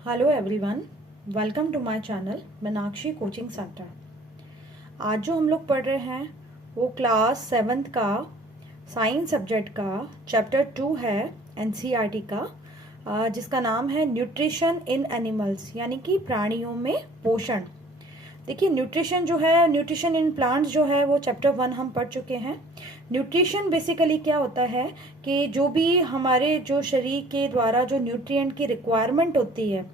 Hello everyone, welcome to my channel Meenakshi coaching centre. आज जो हम लोग पढ़ रहे हैं वो क्लास 7th का साइंस सब्जेक्ट का चैप्टर 2 है एनसीईआरटी का, जिसका नाम है न्यूट्रिशन इन एनिमल्स, यानी कि प्राणियों में पोषण। देखिए, न्यूट्रिशन जो है, न्यूट्रिशन इन प्लांट्स जो है वो चैप्टर 1 हम पढ़ चुके हैं। न्यूट्रिशन बेसिकली क्या होता है कि जो भी हमारे जो शरीर के द्वारा जो न्यूट्रिएंट की रिक्वायरमेंट होती है,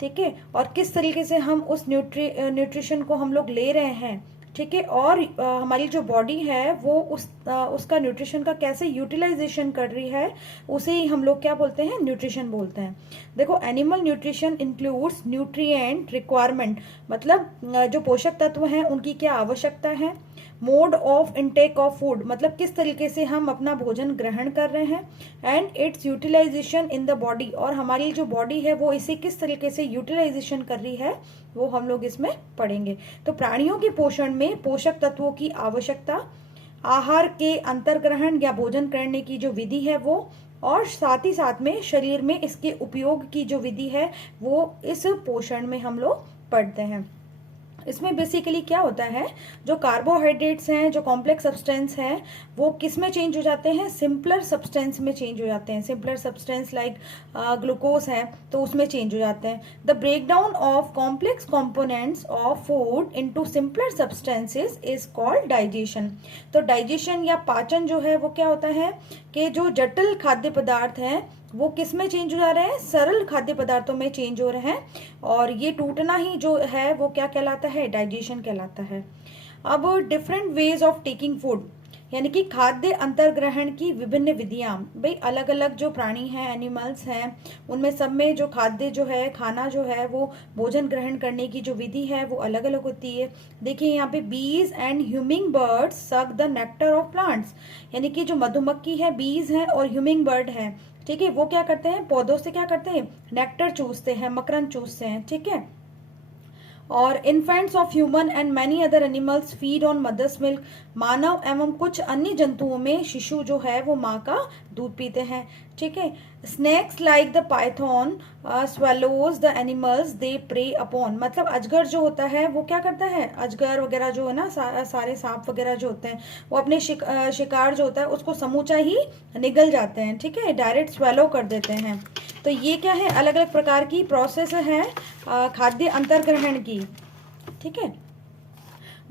ठीक है, और किस तरीके से हम उस न्यूट्रिशन को हम लोग ले रहे हैं, ठीक है, और हमारी जो बॉडी है वो उसका न्यूट्रिशन का कैसे यूटिलाइजेशन कर रही है, उसे ही हम लोग क्या बोलते हैं, न्यूट्रिशन बोलते हैं। देखो, animal nutrition includes nutrient requirement, मतलब जो पोषक तत्व हैं उनकी क्या आवश्यकता है। Mode of intake of food, मतलब किस तरीके से हम अपना भोजन ग्रहण कर रहे हैं। And its utilisation in the body, और हमारी जो बॉडी है वो इसे किस तरीके से यूटिलाइजेशन कर रही है वो हम लोग इसमें पढ़ेंगे। तो प्राणियों के पोषण में पोषक तत्वों की आवश्यकता, आहार के अंतर्ग्रहण या भोजन करने की जो विधि है वो, और साथ ही साथ में शरीर में इसके उपयोग की जो विधि है वो इस पोषण में हम लोग पढ़ते हैं। इसमें बेसिकली क्या होता है, जो कार्बोहाइड्रेट्स हैं, जो कॉम्प्लेक्स सब्सटेंस हैं, वो किस में चेंज हो जाते हैं, सिंपलर सब्सटेंस में चेंज हो जाते हैं। सिंपलर सब्सटेंस लाइक ग्लूकोज है तो उसमें चेंज हो जाते हैं। The breakdown of complex components of food into simpler substances is called digestion. तो डाइजेशन या पाचन जो है वो क्या होता है कि जो जटिल खाद्य पदार्थ हैं वो किस में चेंज हो जा रहे हैं, सरल खाद्य पदार्थों में चेंज हो रहे हैं, और ये टूटना ही जो है वो क्या कहलाता है, डाइजेशन कहलाता है। अब different ways of taking food, यानी कि खाद्य अंतर्ग्रहण की विभिन्न विधियां। भाई, अलग अलग जो प्राणी हैं, एनिमल्स हैं, उनमें सब में जो खाद्य जो है, खाना जो है, वो भोजन ग्रहण करने की जो विधि है वो अलग अलग होती है। देखिए यहाँ पे बीज and humming birds suck the nectar of plants, यानी कि जो मधुमक्खी है, बीज है और ह्यूमिंग बर्ड है, ठीक है, वो क्या करते हैं, पौधों से क्या करते हैं, नेक्टर चूसते हैं, मकरंद चूसते हैं, ठीक है। और infants of human and many other animals feed on mother's milk, मानव एवं कुछ अन्य जंतुओं में शिशु जो है वो माँ का दूध पीते हैं, ठीक है। Snakes like the python swallows the animals they prey upon, मतलब अजगर जो होता है वो क्या करता है, अजगर वगैरह जो है ना, सारे सांप वगैरह जो होते हैं वो अपने शिकार जो होता है उसको समूचा ही निगल जाते हैं, ठीक है, डायरेक्ट स्वेलो कर देते हैं। तो ये क्या है, अलग अलग प्रकार की प्रोसेस है खाद्य अंतर्ग्रहण की, ठीक है।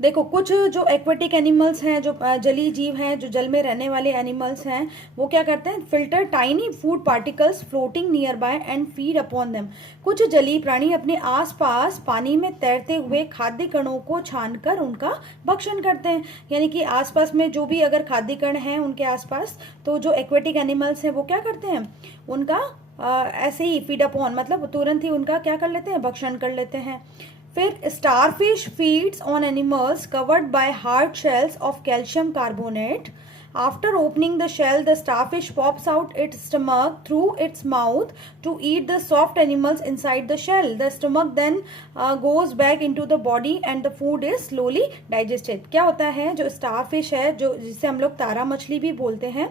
देखो, कुछ जो एक्वेटिक एनिमल्स हैं, जो जलीय जीव हैं, जो जल में रहने वाले एनिमल्स हैं, वो क्या करते हैं, filter tiny food particles floating near by and feed upon them. कुछ जलीय प्राणी अपने आसपास पानी में तैरते हुए खाद्य कणों को छानकर उनका भक्षण करते हैं, यानी कि आसपास में जो भी अगर खाद्य कण हैं उनके आसपास, तो जो एक्वेटिक एनिमल्स हैं वो क्या करते हैं, उनका ऐसे ही फीड अपॉन, मतलब तुरंत ही उनका क्या कर लेते हैं, भक्षण कर लेते हैं। फिर starfish feeds on animals covered by hard shells of calcium carbonate. After opening the shell, the starfish pops out its stomach through its mouth to eat the soft animals inside the shell. The stomach then goes back into the body and the food is slowly digested. क्या होता है, जो starfish है, जो जिसे हम लोग तारा मछली भी बोलते हैं,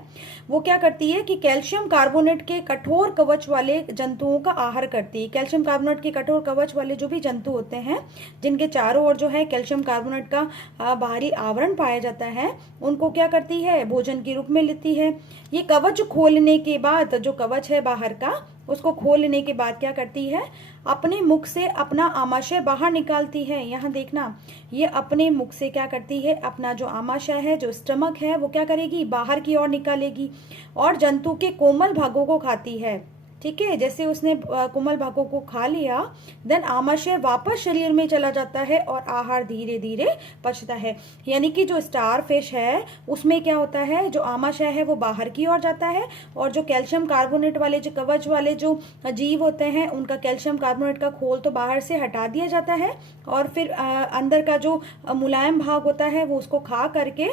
वो क्या करती है कि कैल्शियम कार्बोनेट के कठोर कवच वाले जंतुओं का आहार करती है। कैल्शियम कार्बोनेट के कठोर कवच वाले जो भी जंतु होते हैं, जिनके चारों ओर जो है कैल्शियम कार्बोनेट का बाहरी आवरण पाया जाता है, उनको क्या करती है, भोजन के रूप में लेती है। ये कवच खोलने के बाद, जो कवच है बाहर का, उसको खोलने के बाद क्या करती है, अपने मुख से अपना आमाशय बाहर निकालती है। यहाँ देखना, ये अपने मुख से क्या करती है, अपना जो आमाशय है, जो स्टमक है, वो क्या करेगी, बाहर की ओर निकालेगी और जंतु के कोमल भागों को खाती है, ठीक है। जैसे उसने कोमल भागों को खा लिया, देन आमाशय वापस शरीर में चला जाता है और आहार धीरे धीरे पचता है। यानी कि जो स्टार फिश है उसमें क्या होता है, जो आमाशय है वो बाहर की ओर जाता है, और जो कैल्शियम कार्बोनेट वाले जो कवच वाले जो जीव होते हैं उनका कैल्शियम कार्बोनेट का खोल तो बाहर से हटा दिया जाता है, और फिर अंदर का जो मुलायम भाग होता है वो उसको खा करके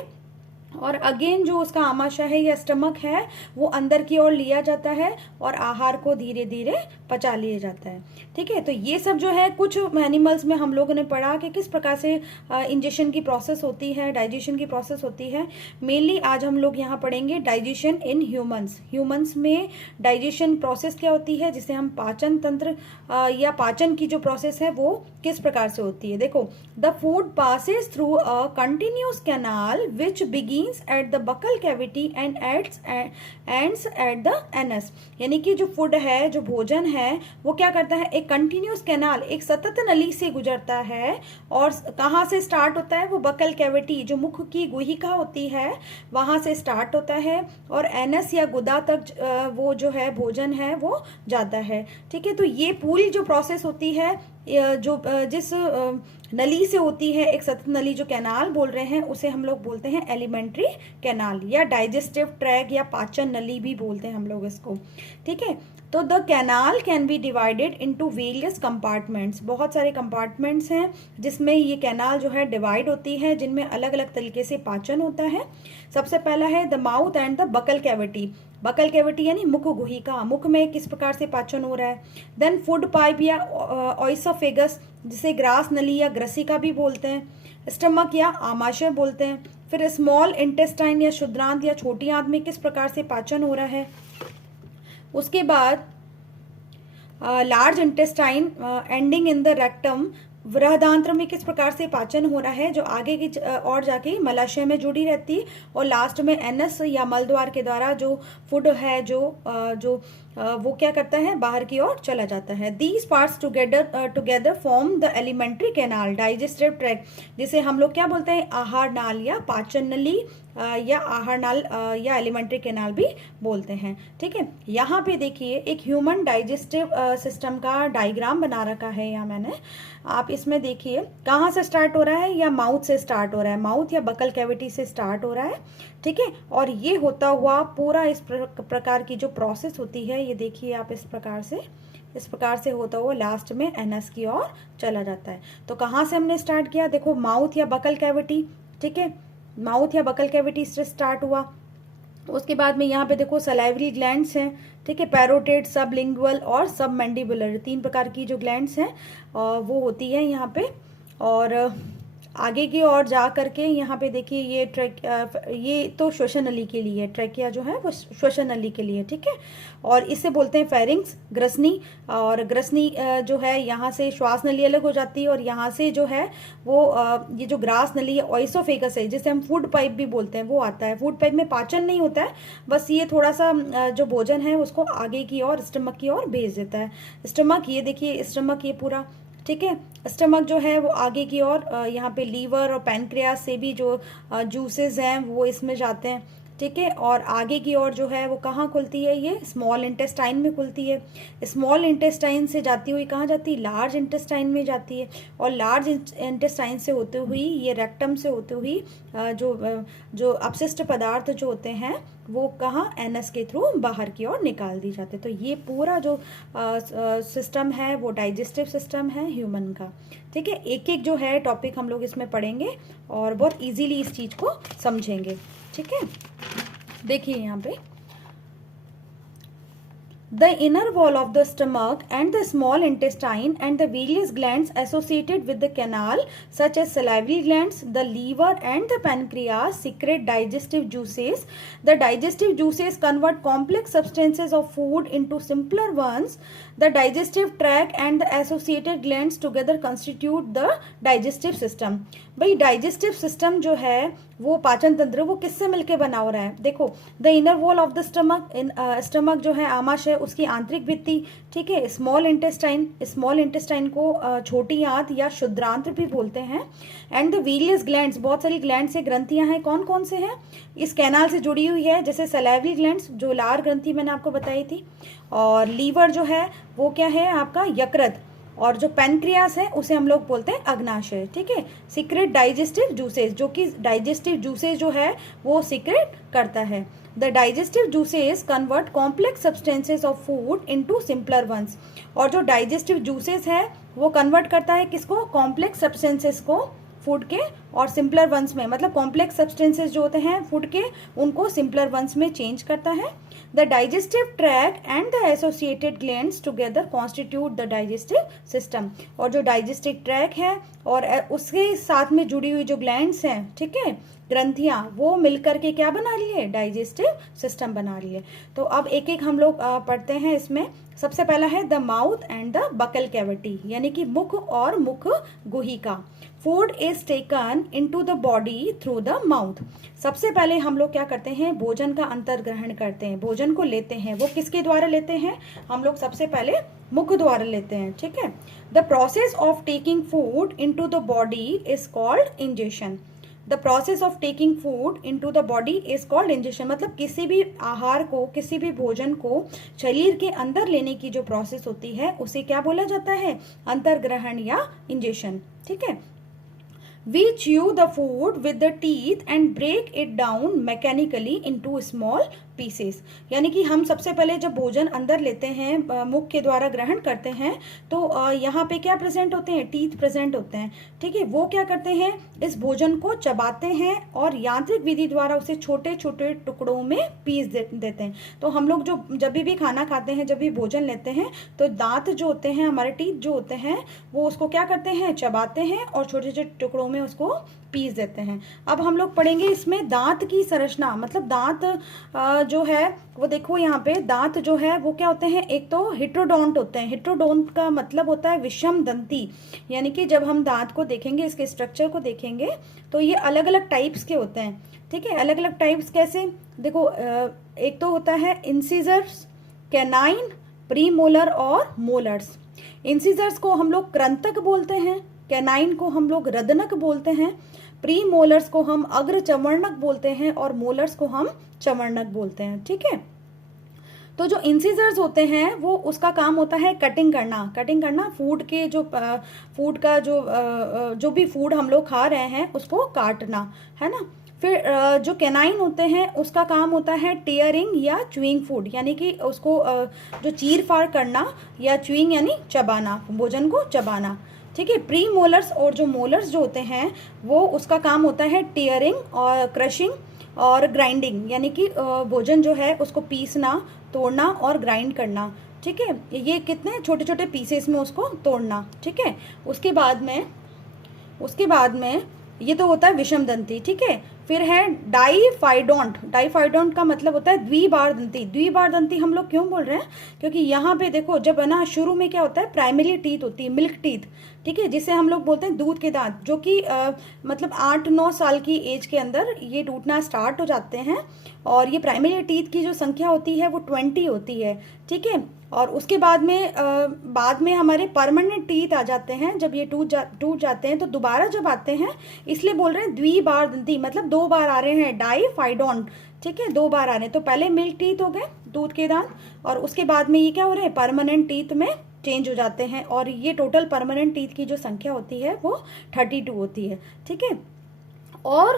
और अगेन जो उसका आमाशय है या स्टमक है वो अंदर की ओर लिया जाता है और आहार को धीरे धीरे पचा लिया जाता है। ठीक है, तो ये सब जो है कुछ एनिमल्स में हम लोगों ने पढ़ा कि किस प्रकार से इंजेशन की प्रोसेस होती है, डाइजेशन की प्रोसेस होती है। मेनली आज हम लोग यहाँ पढ़ेंगे डाइजेशन इन ह्यूमंस। ह्यूमंस में डाइजेशन प्रोसेस क्या होती है, जिसे हम पाचन तंत्र या पाचन की जो प्रोसेस है वो किस प्रकार से होती है। देखो, the food passes through a continuous canal which begins at the buccal cavity and ends at the anus. यानी कि जो फूड है, जो भोजन है, वो क्या करता है, एक कंटिन्यूस कैनाल, एक सतत नली से गुजरता है। और कहाँ से स्टार्ट होता है, वो बकल कैविटी, जो मुख की गुहिका होती है, वहां से स्टार्ट होता है और एनस या गुदा तक वो जो है भोजन है वो जाता है। ठीक है, तो ये पूरी जो प्रोसेस होती है, जो जिस नली से होती है, एक सतत नली, जो कैनाल बोल रहे हैं उसे हम लोग बोलते हैं एलिमेंट्री कैनाल या डाइजेस्टिव ट्रैक या पाचन नली भी बोलते हैं हम लोग इसको। ठीक है, तो the canal can be divided into various compartments. बहुत सारे कंपार्टमेंट्स हैं जिसमें ये कैनाल जो है डिवाइड होती है, जिनमें अलग अलग तरीके से पाचन होता है। सबसे पहला है the mouth and the buccal cavity. Buckle cavity यानी मुख गुहिका, मुख में किस प्रकार से पाचन हो रहा है। देन फूड पाइप या ऑइसोफेगस, जिसे ग्रास नली या ग्रसिका भी बोलते हैं। स्टमक या आमाशय बोलते हैं। फिर स्मॉल इंटेस्टाइन या क्षुद्रांत या छोटी आंत में किस प्रकार से पाचन हो रहा है। उसके बाद large intestine ending in the rectum, बृहदांत्र में किस प्रकार से पाचन हो रहा है, जो आगे की और जाके मलाशय में जुड़ी रहती है। और लास्ट में एनस या मलद्वार के द्वारा जो फूड है जो वो क्या करता है, बाहर की ओर चला जाता है। These parts together form the alimentary canal digestive track, जिसे हम लोग क्या बोलते हैं, आहार नाल या पाचन नली या आहार नाल या एलिमेंट्री कैनाल भी बोलते हैं। ठीक है, यहाँ पे देखिए एक ह्यूमन डाइजेस्टिव सिस्टम का डायग्राम बना रखा है यहाँ मैंने। आप इसमें देखिए कहाँ से स्टार्ट हो रहा है, या माउथ से स्टार्ट हो रहा है, माउथ या बकल कैविटी से स्टार्ट हो रहा है। ठीक है, और ये होता हुआ पूरा इस प्रकार की जो प्रोसेस होती है, ये देखिए आप इस प्रकार से होता हुआ लास्ट में एनस की ओर चला जाता है। तो कहाँ से हमने स्टार्ट किया, देखो माउथ या बकल कैविटी। ठीक है, माउथ या बकल कैविटी से स्टार्ट हुआ। उसके बाद में यहाँ पे देखो सलाइवरी ग्लैंड्स हैं। ठीक है, पैरोटिड, सबलिंगुअल और सब मैंडिबुलर, 3 प्रकार की जो ग्लैंड्स हैं वो होती है यहाँ पे। और आगे की ओर जा करके यहाँ पे देखिए ये तो श्वसन नली के लिए, ट्रैकिया जो है वो श्वसन नली के लिए। ठीक है, और इसे बोलते हैं फेरिंग्स, ग्रसनी। और ग्रसनी जो है यहाँ से श्वास नली अलग हो जाती है, और यहाँ से जो है वो ये जो ग्रास नली है, ऑइसोफेगस है, जिसे हम फूड पाइप भी बोलते हैं, वो आता है। फूड पाइप में पाचन नहीं होता है, बस ये थोड़ा सा जो भोजन है उसको आगे की ओर स्टमक की ओर भेज देता है। स्टमक, ये देखिए स्टमक ये पूरा। ठीक है, स्टमक जो है वो आगे की ओर यहाँ पे लीवर और पैनक्रियास से भी जो जूसेस हैं वो इसमें जाते हैं। ठीक है, और आगे की ओर जो है वो कहाँ खुलती है, ये स्मॉल इंटेस्टाइन में खुलती है। स्मॉल इंटेस्टाइन से जाती हुई कहाँ जाती है, लार्ज इंटेस्टाइन में जाती है। और लार्ज इंटेस्टाइन से होते हुई ये रेक्टम से होते हुई जो अपशिष्ट पदार्थ जो होते हैं वो कहाँ, एनस के थ्रू बाहर की ओर निकाल दी जाते हैं। तो ये पूरा जो सिस्टम है वो डाइजेस्टिव सिस्टम है ह्यूमन का। ठीक है, एक एक जो है टॉपिक हम लोग इसमें पढ़ेंगे और बहुत इजीली इस चीज़ को समझेंगे। ठीक है, देखिए यहाँ पे the inner wall of the stomach and the small intestine and the various glands associated with the canal such as salivary glands, the liver and the pancreas secrete digestive juices. The digestive juices convert complex substances of food into simpler ones. The digestive tract and the associated glands together constitute the digestive system. भाई digestive system जो है वो पाचन तंत्र वो किससे मिलके बना हो रहा है, देखो the inner wall of the stomach, stomach जो है आमाशय, उसकी आंतरिक भित्ति। ठीक है, स्मॉल इंटेस्टाइन को छोटी आंत या क्षुद्रांत्र भी बोलते हैं। एंड द वेरियस ग्लैंड्स, बहुत सारी ग्लैंड से ग्रंथियां हैं, कौन कौन से हैं, इस कैनाल से जुड़ी हुई है, जैसे सलाइवरी ग्लैंड्स जो लार ग्रंथि मैंने आपको बताई थी। और लीवर जो है वो क्या है आपका, यकृत। और जो पैनक्रियास है उसे हम लोग बोलते हैं अग्नाशय। ठीक है, सीक्रेट डाइजेस्टिव जूसेस, जो कि डाइजेस्टिव जूसेस जो है वो सीक्रेट करता है। The digestive juices convert complex substances of food into simpler ones. और जो डाइजेस्टिव जूसेस है वो कन्वर्ट करता है किसको, कॉम्प्लेक्स सब्सटेंसेस को फूड के और सिंपलर वंस में, मतलब कॉम्प्लेक्स सब्सटेंसेस जो होते हैं फूड के उनको सिंपलर वंस में चेंज करता है। The digestive track and the associated glands together constitute the digestive system. और जो डाइजेस्टिव ट्रैक है और उसके साथ में जुड़ी हुई जो ग्लैंड्स हैं, ठीक है, ग्रंथियां, वो मिलकर के क्या बना रही है, डाइजेस्टिव सिस्टम बना रही है। तो अब एक एक हम लोग पढ़ते हैं इसमें। सबसे पहला है the mouth and the buccal cavity, यानी कि मुख और मुख गुहिका। Food is taken into the body through the mouth. सबसे पहले हम लोग क्या करते हैं, भोजन का अंतर ग्रहण करते हैं, भोजन को लेते हैं। वो किसके द्वारा लेते हैं, हम लोग सबसे पहले मुख द्वारा लेते हैं, ठीक है। The process of taking food into the body is called ingestion. The process of taking food into the body is called ingestion, मतलब किसी भी आहार को, किसी भी भोजन को शरीर के अंदर लेने की जो प्रोसेस होती है उसे क्या बोला जाता है, अंतर्ग्रहण या इंजेशन, ठीक है। We chew the food with the teeth and break it down mechanically into small pieces। यानी कि हम सबसे पहले जब भोजन अंदर लेते हैं, मुख के द्वारा ग्रहण करते हैं, तो यहाँ पे क्या प्रेजेंट होते हैं, टीथ प्रेजेंट होते हैं, ठीक है। वो क्या करते हैं, इस भोजन को चबाते हैं और यांत्रिक विधि द्वारा उसे छोटे छोटे टुकड़ों में पीस देते हैं। तो हम लोग जो जब भी खाना खाते हैं, जब भी भोजन लेते हैं, तो दांत जो होते हैं, हमारे टीथ जो होते हैं, वो उसको क्या करते हैं, चबाते हैं और छोटे छोटे टुकड़ों में उसको पीस देते हैं। अब हम लोग पढ़ेंगे इसमें दांत की संरचना, मतलब दांत जो है वो देखो यहाँ पे दांत जो है वो क्या होते हैं, एक तो हिट्रोडोंट होते हैं। हिट्रोडोंट का मतलब होता है विषम दंती, यानी कि जब हम दांत को देखेंगे, इसके स्ट्रक्चर को देखेंगे, तो ये अलग अलग टाइप्स के होते हैं, ठीक है। अलग अलग टाइप्स कैसे, देखो एक तो होता है इंसिजर्स, कैनाइन, प्रीमोलर और मोलर्स। इंसिजर्स को हम लोग कृंतक बोलते हैं, कैनाइन को हम लोग रदनक बोलते हैं, प्री मोलर्स को हम अग्र चवर्णक बोलते हैं और मोलर्स को हम चवर्णक बोलते हैं, ठीक है। तो जो इंसिजर्स होते हैं वो उसका काम होता है कटिंग करना फूड के जो फूड का जो भी फूड हम लोग खा रहे हैं उसको काटना, है ना। फिर जो कैनाइन होते हैं उसका काम होता है टीयरिंग या च्यूइंग फूड, यानी कि उसको जो चीर फाड़ करना, या च्यूइंग यानी चबाना, भोजन को चबाना, ठीक है। प्री मोलर्स और जो मोलर्स जो होते हैं वो उसका काम होता है टीयरिंग और क्रशिंग और ग्राइंडिंग, यानी कि भोजन जो है उसको पीसना, तोड़ना और ग्राइंड करना, ठीक है। ये कितने छोटे छोटे पीसेस में उसको तोड़ना, ठीक है। उसके बाद में ये तो होता है विषम दंती, ठीक है। फिर है डाईफाइडोंट। डाईफाइडोंट का मतलब होता है द्विबार दंती। द्विबार दंती हम लोग क्यों बोल रहे हैं, क्योंकि यहाँ पे देखो जब है ना शुरू में क्या होता है, प्राइमरी टीथ होती है, मिल्क टीथ, ठीक है, जिसे हम लोग बोलते हैं दूध के दांत, जो कि मतलब 8-9 साल की एज के अंदर ये टूटना स्टार्ट हो जाते हैं। और ये प्राइमरी टीथ की जो संख्या होती है वो 20 होती है, ठीक है। और उसके बाद में हमारे परमानेंट टीथ आ जाते हैं, जब ये टूट जाते हैं तो दोबारा जब आते हैं, इसलिए बोल रहे हैं द्विबार दंती, मतलब 2 बार आ रहे हैं डाईफाइडोंट, ठीक है, 2 बार आ रहे हैं। तो पहले मिल्क टीथ हो गए, दूध के दांत, और उसके बाद में ये क्या हो रहे हैं, परमानेंट टीथ में चेंज हो जाते हैं। और ये टोटल परमानेंट टीथ की जो संख्या होती है वो 32 होती है, ठीक है। और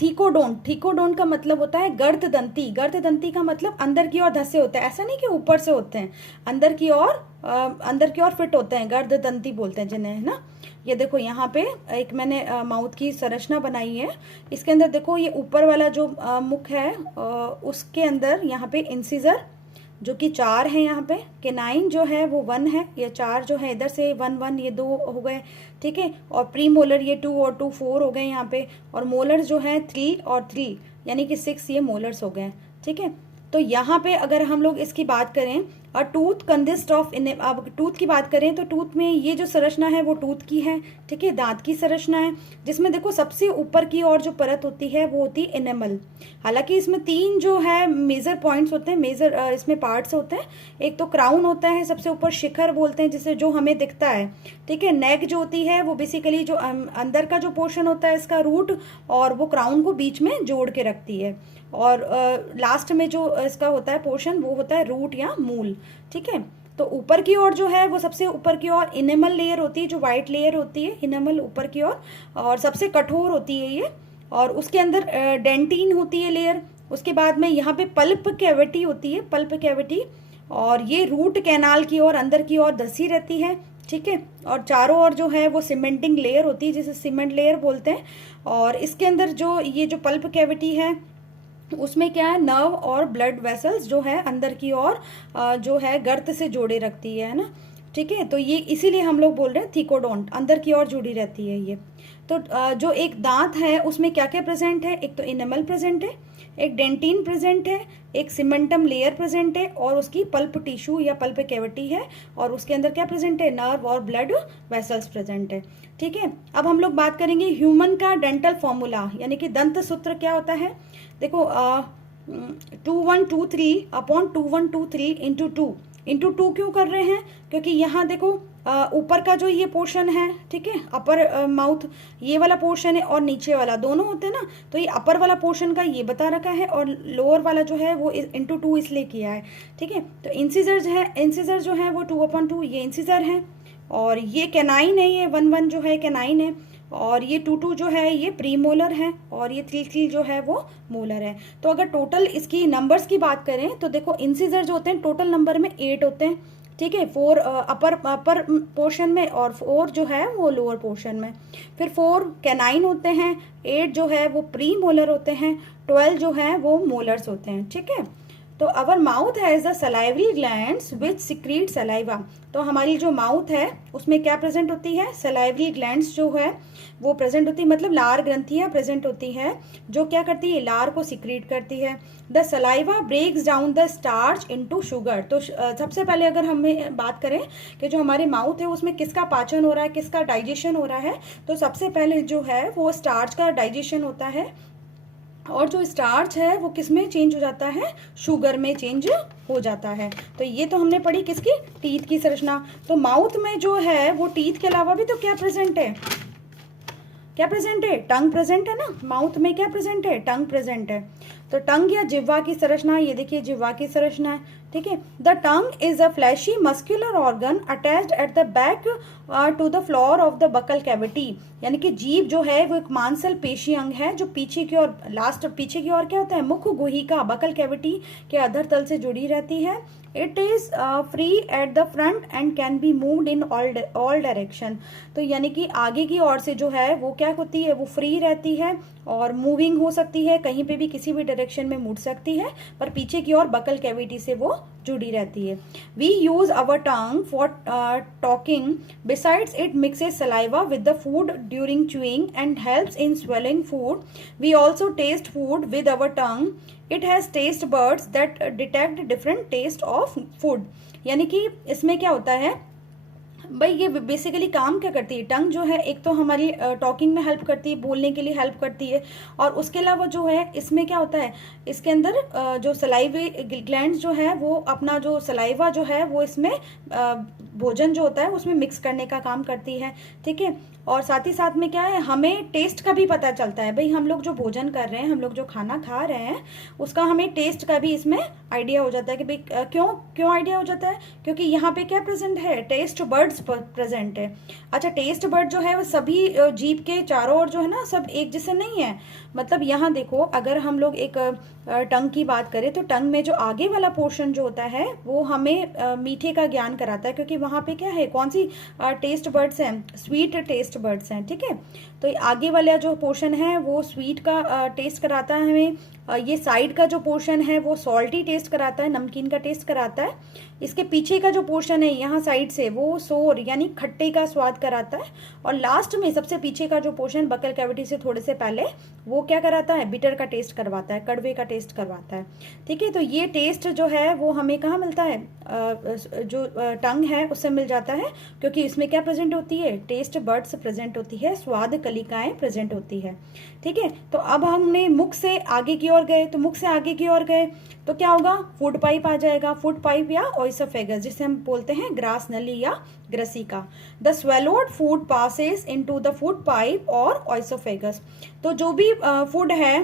थीकोडोंट का मतलब होता है गर्द दंती का मतलब अंदर की ओर धसे होते हैं, ऐसा नहीं कि ऊपर से होते हैं, अंदर की ओर फिट होते हैं, गर्द दंती बोलते हैं जिन्हें, है ना। ये देखो यहाँ पे एक मैंने माउथ की संरचना बनाई है। इसके अंदर देखो ये ऊपर वाला जो मुख है उसके अंदर यहाँ पे इंसिजर जो कि 4 है, यहाँ पे केनाइन जो है वो 1 है, ये 4 जो है इधर से 1 ये 2 हो गए, ठीक है। और प्री मोलर ये 2 और 2 4 हो गए यहाँ पे, और मोलर्स जो है 3 और 3 यानी कि 6 ये मोलर्स हो गए, ठीक है। तो यहाँ पे अगर हम लोग इसकी बात करें, और टूथ कंसिस्ट ऑफ, अब टूथ की बात करें तो टूथ में ये जो संरचना है वो टूथ की है, ठीक है, दांत की संरचना है, जिसमें देखो सबसे ऊपर की और जो परत होती है वो होती है एनेमल। हालांकि इसमें 3 जो है मेजर पॉइंट्स होते हैं, मेजर इसमें पार्ट्स होते हैं। एक तो क्राउन होता है, सबसे ऊपर शिखर बोलते हैं जिसे, जो हमें दिखता है, ठीक है। नेक जो होती है वो बेसिकली जो अंदर का जो पोर्शन होता है इसका रूट, और वो क्राउन को बीच में जोड़ के रखती है। और लास्ट में जो इसका होता है पोर्शन वो होता है रूट या मूल, ठीक है। तो ऊपर की ओर जो है वो सबसे ऊपर की ओर इनेमल लेयर होती है, जो वाइट लेयर होती है, इनेमल ऊपर की ओर, और सबसे कठोर होती है ये। और उसके अंदर डेंटिन होती है लेयर। उसके बाद में यहाँ पे पल्प कैविटी होती है, पल्प कैविटी, और ये रूट कैनाल की ओर अंदर की ओर धसी रहती है, ठीक है। और चारों ओर जो है वो सीमेंटिंग लेयर होती है, जिसे सीमेंट लेयर बोलते हैं। और इसके अंदर जो ये जो पल्प कैविटी है उसमें क्या है, नर्व और ब्लड वेसल्स जो है अंदर की ओर जो है गर्त से जोड़े रखती है ना। ठीक है, तो ये इसीलिए हम लोग बोल रहे हैं थिकोडोंट, अंदर की ओर जुड़ी रहती है ये। तो जो एक दांत है उसमें क्या क्या प्रेजेंट है, एक तो इनेमल प्रेजेंट है, एक डेंटिन प्रेजेंट है, एक सीमेंटम लेयर प्रेजेंट है, और उसकी पल्प टिश्यू या पल्प कैविटी है, और उसके अंदर क्या प्रेजेंट है, नर्व और ब्लड वेसल्स प्रेजेंट है। ठीक है, अब हम लोग बात करेंगे ह्यूमन का डेंटल फॉर्मूला, यानी कि दंत सूत्र क्या होता है। देखो 2123/2123 इंटू टू क्यों कर रहे हैं, क्योंकि यहाँ देखो ऊपर का जो ये पोर्शन है, ठीक है, अपर माउथ ये वाला पोर्शन है, और नीचे वाला दोनों होते हैं ना, तो ये अपर वाला पोर्शन का ये बता रखा है, और लोअर वाला जो है वो इंटू टू इसलिए किया है। ठीक है, तो इंसिजर जो है वो 2/2 ये इंसिजर है, और ये कैनाइन है, ये 1/1 जो है कैनाइन है, और ये 2/2 जो है ये प्रीमोलर है, और ये 3/3 जो है वो मोलर है। तो अगर टोटल इसकी नंबर्स की बात करें तो देखो इंसिजर जो होते हैं टोटल नंबर में 8 होते हैं। ठीक है, 4 अपर पोर्शन में और 4 जो है वो लोअर पोर्शन में। फिर 4 कैनाइन होते हैं, 8 जो है वो प्री मोलर होते हैं, 12 जो है वो मोलर्स होते हैं। ठीक है, तो our mouth has the salivary glands which secrete saliva. तो हमारी जो माउथ है उसमें क्या प्रेजेंट होती है, सलाइवरी ग्लैंड्स जो है वो प्रेजेंट होती है, मतलब लार ग्रंथियाँ प्रेजेंट होती है जो क्या करती है, लार को सिक्रीट करती है। The saliva breaks down the starch into sugar. तो सबसे पहले अगर हमें बात करें कि जो हमारे माउथ है उसमें किसका पाचन हो रहा है, किसका डाइजेशन हो रहा है, तो सबसे पहले जो है वो स्टार्च का डाइजेशन होता है, और जो स्टार्च है वो किस में चेंज हो जाता है, शुगर में चेंज हो जाता है। तो ये तो हमने पढ़ी किसकी, टीथ की संरचना। तो माउथ में जो है वो टीथ के अलावा भी तो क्या प्रेजेंट है, क्या प्रेजेंट है, टंग प्रेजेंट है ना। माउथ में क्या प्रेजेंट है, टंग प्रेजेंट है। तो टंग या जिह्वा की संरचना, ये देखिए जिह्वा की संरचना है। ठीक है, the tongue is a fleshy muscular organ attached at the back to the floor of the buccal cavity. यानी कि जीभ जो है वो एक मांसल पेशी अंग है जो पीछे की ओर, लास्ट पीछे की ओर क्या होता है, मुख गुहिका बकल कैविटी के अधर तल से जुड़ी रहती है। It is free at the front end can be moved in all direction. तो यानी कि आगे की ओर से जो है वो क्या होती है, वो फ्री रहती है और मूविंग हो सकती है, कहीं पे भी किसी भी डायरेक्शन में मुड़ सकती है, पर पीछे की ओर बकल कैविटी से वो जुड़ी रहती है। We use our tongue for talking, besides it mixes saliva with the food during chewing and helps in swallowing food. We also taste food with our tongue. It has taste buds that detect different taste of food. यानी कि इसमें क्या होता है भाई, ये basically काम क्या करती है, टंग जो है एक तो हमारी टॉकिंग में हेल्प करती है, बोलने के लिए हेल्प करती है, और उसके अलावा जो है इसमें क्या होता है, इसके अंदर जो सलाइवे ग्लैंड्स जो है वो अपना जो सलाइवा जो है वो इसमें भोजन जो होता है उसमें मिक्स करने का काम करती है। ठीक है, और साथ ही साथ में क्या है, हमें टेस्ट का भी पता चलता है, भाई हम लोग जो भोजन कर रहे हैं, हम लोग जो खाना खा रहे हैं उसका हमें टेस्ट का भी इसमें आइडिया हो जाता है कि भाई क्यों आइडिया हो जाता है, क्योंकि यहाँ पे क्या प्रेजेंट है, टेस्ट बर्ड्स प्रेजेंट है। अच्छा, टेस्ट बर्ड जो है वो सभी जीभ के चारों ओर जो है ना सब एक जैसे नहीं है। मतलब यहाँ देखो, अगर हम लोग एक टंग की बात करें तो टंग में जो आगे वाला पोर्शन जो होता है वो हमें मीठे का ज्ञान कराता है, क्योंकि वहाँ पे क्या है, कौन सी टेस्ट बर्ड्स हैं, स्वीट टेस्ट बर्ड्स हैं। ठीक है, तो आगे वाला जो पोर्शन है वो स्वीट का टेस्ट कराता है हमें, ये साइड का जो पोर्शन है वो सॉल्टी टेस्ट कराता है, नमकीन का टेस्ट कराता है। इसके पीछे का जो पोर्शन है यहाँ साइड से वो सोर यानी खट्टे का स्वाद कराता है, और लास्ट में सबसे पीछे का जो पोर्शन बकल कैविटी से थोड़े से पहले वो क्या कराता है, बिटर का टेस्ट करवाता है, कड़वे का टेस्ट करवाता है। ठीक है, तो ये टेस्ट जो है वो हमें कहाँ मिलता है, जो टंग है उससे मिल जाता है, क्योंकि इसमें क्या प्रेजेंट होती है, टेस्ट बर्ड्स प्रेजेंट होती है, स्वाद कलिकाएं प्रेजेंट होती है। ठीक है, तो अब हमने मुख से आगे की ओर गए, तो मुख से आगे की ओर गए तो क्या होगा, फूड पाइप आ जाएगा, फूड पाइप या ओइसोफेगस जिसे हम बोलते हैं ग्रास नली या ग्रसिका। The swallowed food passes into the food pipe और ओइसोफेगस। तो जो भी फूड है,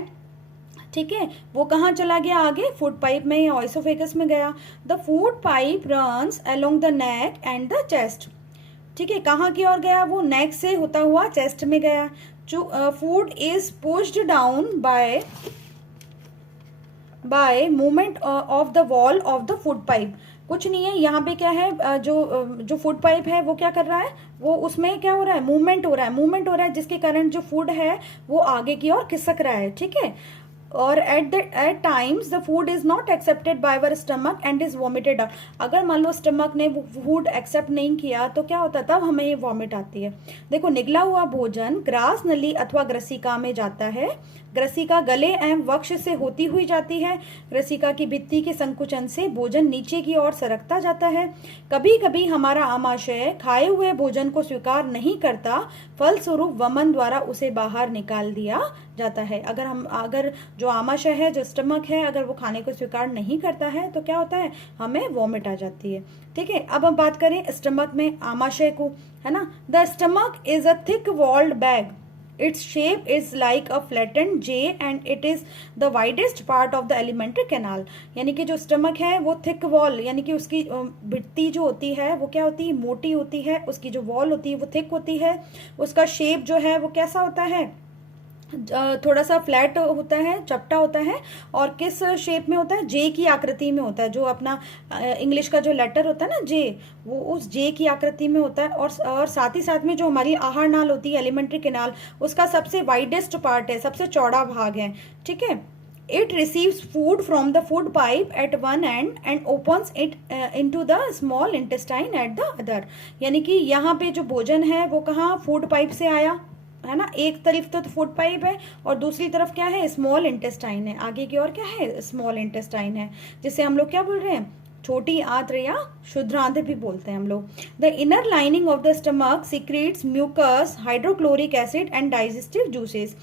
ठीक है, वो कहाँ चला गया, आगे फूड पाइप में या ओइसोफेगस में गया। The food pipe runs along the neck and the chest. ठीक है, कहाँ की ओर गया, वो नेक से होता हुआ चेस्ट में गया। Food is pushed down by movement of the wall of the food pipe. कुछ नहीं है यहाँ पे। क्या है जो फूड पाइप है वो क्या कर रहा है, वो उसमें क्या हो रहा है, मूवमेंट हो रहा है जिसके कारण जो फूड है वो आगे की ओर खिसक रहा है, ठीक है। और at times the food is not accepted by our stomach and is vomited out. अगर मान लो स्टमक ने वो फूड एक्सेप्ट नहीं किया तो क्या होता है, तब हमें ये वॉमिट आती है। देखो, निगला हुआ भोजन ग्रास नली अथवा ग्रसिका में जाता है। ग्रसिका गले एवं वक्ष से होती हुई जाती है। ग्रसिका की भित्ति के संकुचन से भोजन नीचे की ओर सरकता जाता है। कभी कभी हमारा आमाशय खाए हुए भोजन को स्वीकार नहीं करता, फलस्वरूप वमन द्वारा उसे बाहर निकाल दिया जाता है। अगर जो आमाशय है, जो स्टमक है, अगर वो खाने को स्वीकार नहीं करता है तो क्या होता है, हमें वॉमिट आ जाती है, ठीक है। अब हम बात करें स्टमक में आमाशय को, है ना। The stomach is a thick walled bag, its shape is like a flattened J and it is the widest part of the alimentary canal। यानी कि जो स्टमक है वो थिक वॉल, यानी कि उसकी भित्ति जो होती है वो क्या होती है, मोटी होती है। उसकी जो वॉल होती है वो थिक होती है। उसका शेप जो है वो कैसा होता है, थोड़ा सा फ्लैट होता है, चपटा होता है। और किस शेप में होता है, जे की आकृति में होता है। जो अपना इंग्लिश का जो लेटर होता है ना, जे, वो उस जे की आकृति में होता है। और साथ ही साथ में जो हमारी आहार नाल होती है, एलिमेंट्री कैनाल, उसका सबसे वाइडेस्ट पार्ट है, सबसे चौड़ा भाग है, ठीक है। It receives food from the food pipe at one end and opens it into the small intestine at the other। यानी कि यहाँ पे जो भोजन है वो कहाँ, फूड पाइप से आया, है ना। एक तरफ तो फूड पाइप है और दूसरी तरफ क्या है, स्मॉल इंटेस्टाइन है। आगे की ओर क्या है, स्मॉल इंटेस्टाइन है, जिसे हम लोग क्या बोल रहे हैं, छोटी आंत्र या शुद्रांत्र भी बोलते हैं हम लोग। The inner lining of the stomach secretes mucus, hydrochloric acid and digestive juices.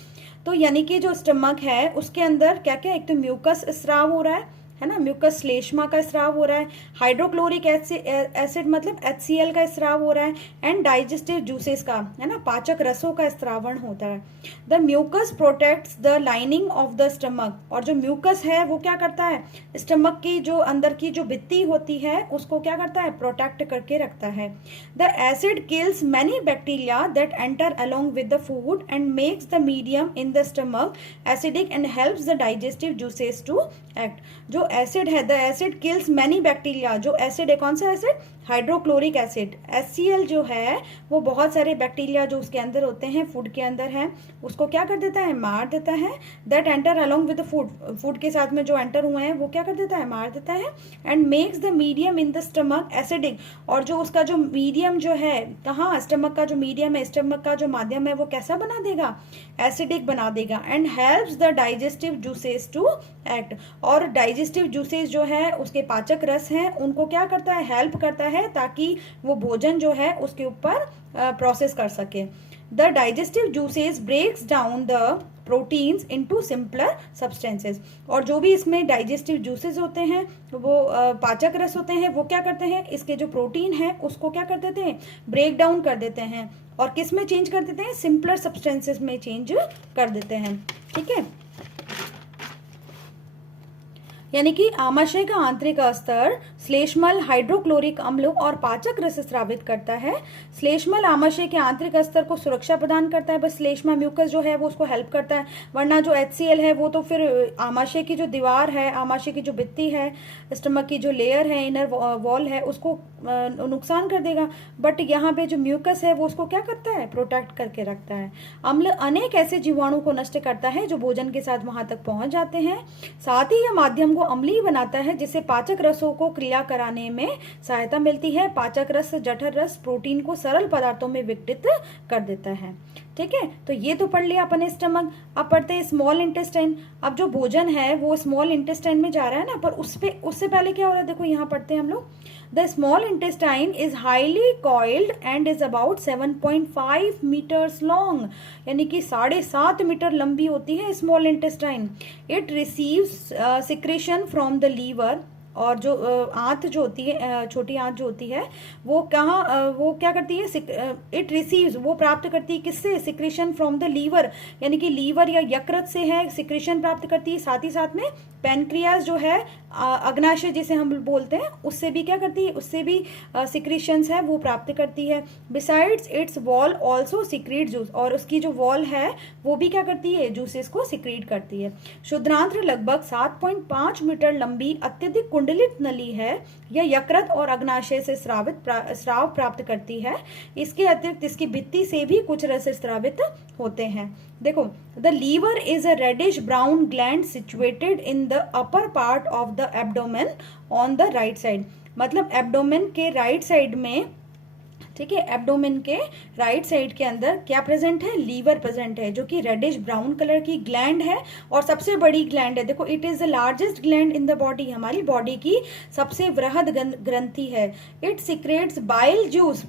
तो यानी कि जो स्टमक है उसके अंदर क्या क्या, एक तो म्यूकस स्राव हो रहा है ना, म्यूकस श्लेष्मा का स्राव हो रहा है। हाइड्रोक्लोरिक एसिड मतलब HCl का स्राव हो रहा है। एंड डाइजेस्टिव जूसेस का, है ना, पाचक रसों का स्रावण होता है। The mucus protects the lining of the stomach. और जो म्यूकस है वो क्या करता है, स्टमक की जो अंदर की जो भित्ति होती है उसको क्या करता है, प्रोटेक्ट करके रखता है। The acid kills many bacteria that enter along with the food and makes the medium in the stomach acidic and helps the digestive juices to act. जो एसिड है, the acid kills many bacteria. जो acid है, कौन सा acid, hydrochloric acid. HCl जो है वो बहुत सारे बैक्टीरिया जो उसके अंदर होते हैं, फूड के अंदर है, उसको क्या कर देता है, मार देता है। That enter along with the food, food के साथ में जो एंटर हुए हैं वो क्या कर देता है, मार देता है। And makes the medium in the stomach acidic. और जो उसका जो मीडियम जो है, कहाँ, स्टमक का जो मीडियम है, स्टमक का जो माध्यम है वो कैसा बना देगा, एसिडिक बना देगा। And helps the digestive juices to act. और डाइजेस्टिव जूसेस जो है, उसके पाचक रस हैं, उनको क्या करता है, हेल्प करता है ताकि वो भोजन जो है उसके ऊपर प्रोसेस कर सके। The digestive juices breaks down the proteins into simpler substances. और जो भी इसमें डाइजेस्टिव जूसेस होते हैं, वो पाचक रस होते हैं, वो क्या करते हैं, इसके जो प्रोटीन है उसको क्या कर देते हैं, ब्रेक डाउन कर देते हैं। और किस में चेंज कर देते हैं, सिंपलर सब्सटेंसेस में चेंज कर देते हैं, ठीक है। यानी कि आमाशय का आंतरिक स्तर श्लेष्मल, हाइड्रोक्लोरिक अम्ल और पाचक रस स्रावित करता है। श्लेष्मल आमाशय के आंतरिक स्तर को सुरक्षा प्रदान करता है, बस श्लेष्मा म्यूकस जो है वो उसको हेल्प करता है। वरना जो HCl है वो तो फिर आमाशय की जो दीवार है, आमाशय की जो भित्ति है, स्टमक की जो लेयर है, इनर वॉल है, उसको नुकसान कर देगा। बट यहाँ पे जो म्यूकस है वो उसको क्या करता है, प्रोटेक्ट करके रखता है। अम्ल अनेक ऐसे जीवाणु को नष्ट करता है जो भोजन के साथ वहां तक पहुंच जाते हैं। साथ ही यह माध्यम को अम्लीय बनाता है, जिससे पाचक रसों को क्रिया कराने में सहायता मिलती है। पाचक रस, जठर रस प्रोटीन को सरल पदार्थों में विघटित कर देता है, ठीक है। तो ये तो पढ़ लिया अपन स्टमक। अब पढ़ते हैं स्मॉल इंटेस्टाइन। अब जो भोजन है वो स्मॉल इंटेस्टाइन में जा रहा है ना, पर उससे पहले क्या हो रहा है, देखो यहाँ पढ़ते हैं हम लोग। The small intestine is highly coiled and is about 7.5 metres long. यानी कि 7.5 मीटर लंबी होती है small intestine. It receives secretion from the liver. और जो आंत जो होती है, छोटी आंत जो होती है, वो वो क्या करती है, इट रिसीव्स, वो प्राप्त करती है किससे, सिक्रेशन फ्रॉम द लीवर। यानी कि लीवर या यकृत से है, सिक्रेशन प्राप्त करती है। साथ ही साथ में पैनक्रियाज जो है, अग्नाशय जिसे हम बोलते हैं, उससे भी क्या करती है, उससे भी सिक्रेशंस है वो प्राप्त करती है। Besides it's wall also secrete juice. और उसकी जो वॉल है वो भी क्या करती है, जूसेस को सिक्रीट करती है। शुद्रांत्र लगभग 7.5 मीटर लंबी अत्यधिक कुंडली कुंडलित नली है यह यकृत और अग्नाशय से स्राव प्राप्त करती है। इसके अतिरिक्त इसकी भित्ति से भी कुछ रस स्रावित होते हैं। देखो, the liver is a reddish brown gland situated in the upper part of the abdomen on the right side. मतलब एब्डोमेन के राइट साइड में, ठीक है, एब्डोमेन के राइट साइड के अंदर क्या प्रेजेंट है? लीवर प्रेजेंट है, जो कि रेडिश ब्राउन कलर की ग्लैंड है और सबसे बड़ी ग्लैंड है। देखो, it is the largest gland in the body, हमारी बॉडी की सबसे वृहद ग्रंथि है। It secretes bile juice.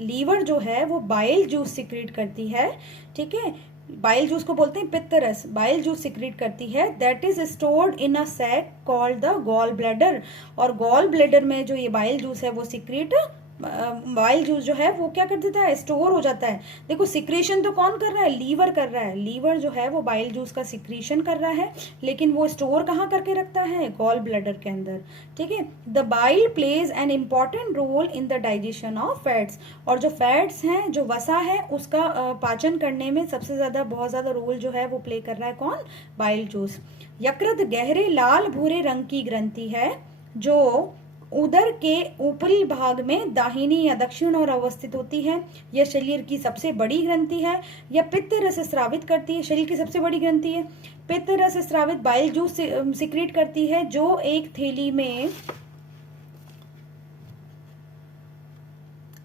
Liver जो है वो बाइल जूस सिक्रेट करती है, ठीक है। बाइल जूस को बोलते हैं पित्त रस। बाइल जूस सिक्रेट करती है, that is stored in a sac called the gall bladder. और गॉल ब्लैडर में जो ये बाइल जूस है वो सिक्रेट, बाइल जूस जो है वो क्या कर देता है? स्टोर हो जाता है। देखो, सिक्रेशन तो कौन कर रहा है? लीवर कर रहा है। लीवर जो है वो बाइल जूस का सिक्रेशन कर रहा है, लेकिन वो स्टोर कहाँ करके रखता है? गॉल ब्लैडर के अंदर, ठीक है। The bile plays an important role in the digestion of fats. और जो फैट्स हैं, जो वसा है, उसका पाचन करने में सबसे ज्यादा, बहुत ज्यादा रोल जो है वो प्ले कर रहा है कौन? Bile juice. यकृत गहरे लाल भूरे रंग की ग्रंथि है जो उदर के ऊपरी भाग में दाहिनी या दक्षिण ओर अवस्थित होती है। यह शरीर की सबसे बड़ी ग्रंथि है। यह पित्त रस स्रावित करती है, शरीर की सबसे बड़ी ग्रंथि है। पित्त रस स्रावित बाइल जूस सिक्रेट करती है, जो एक थैली में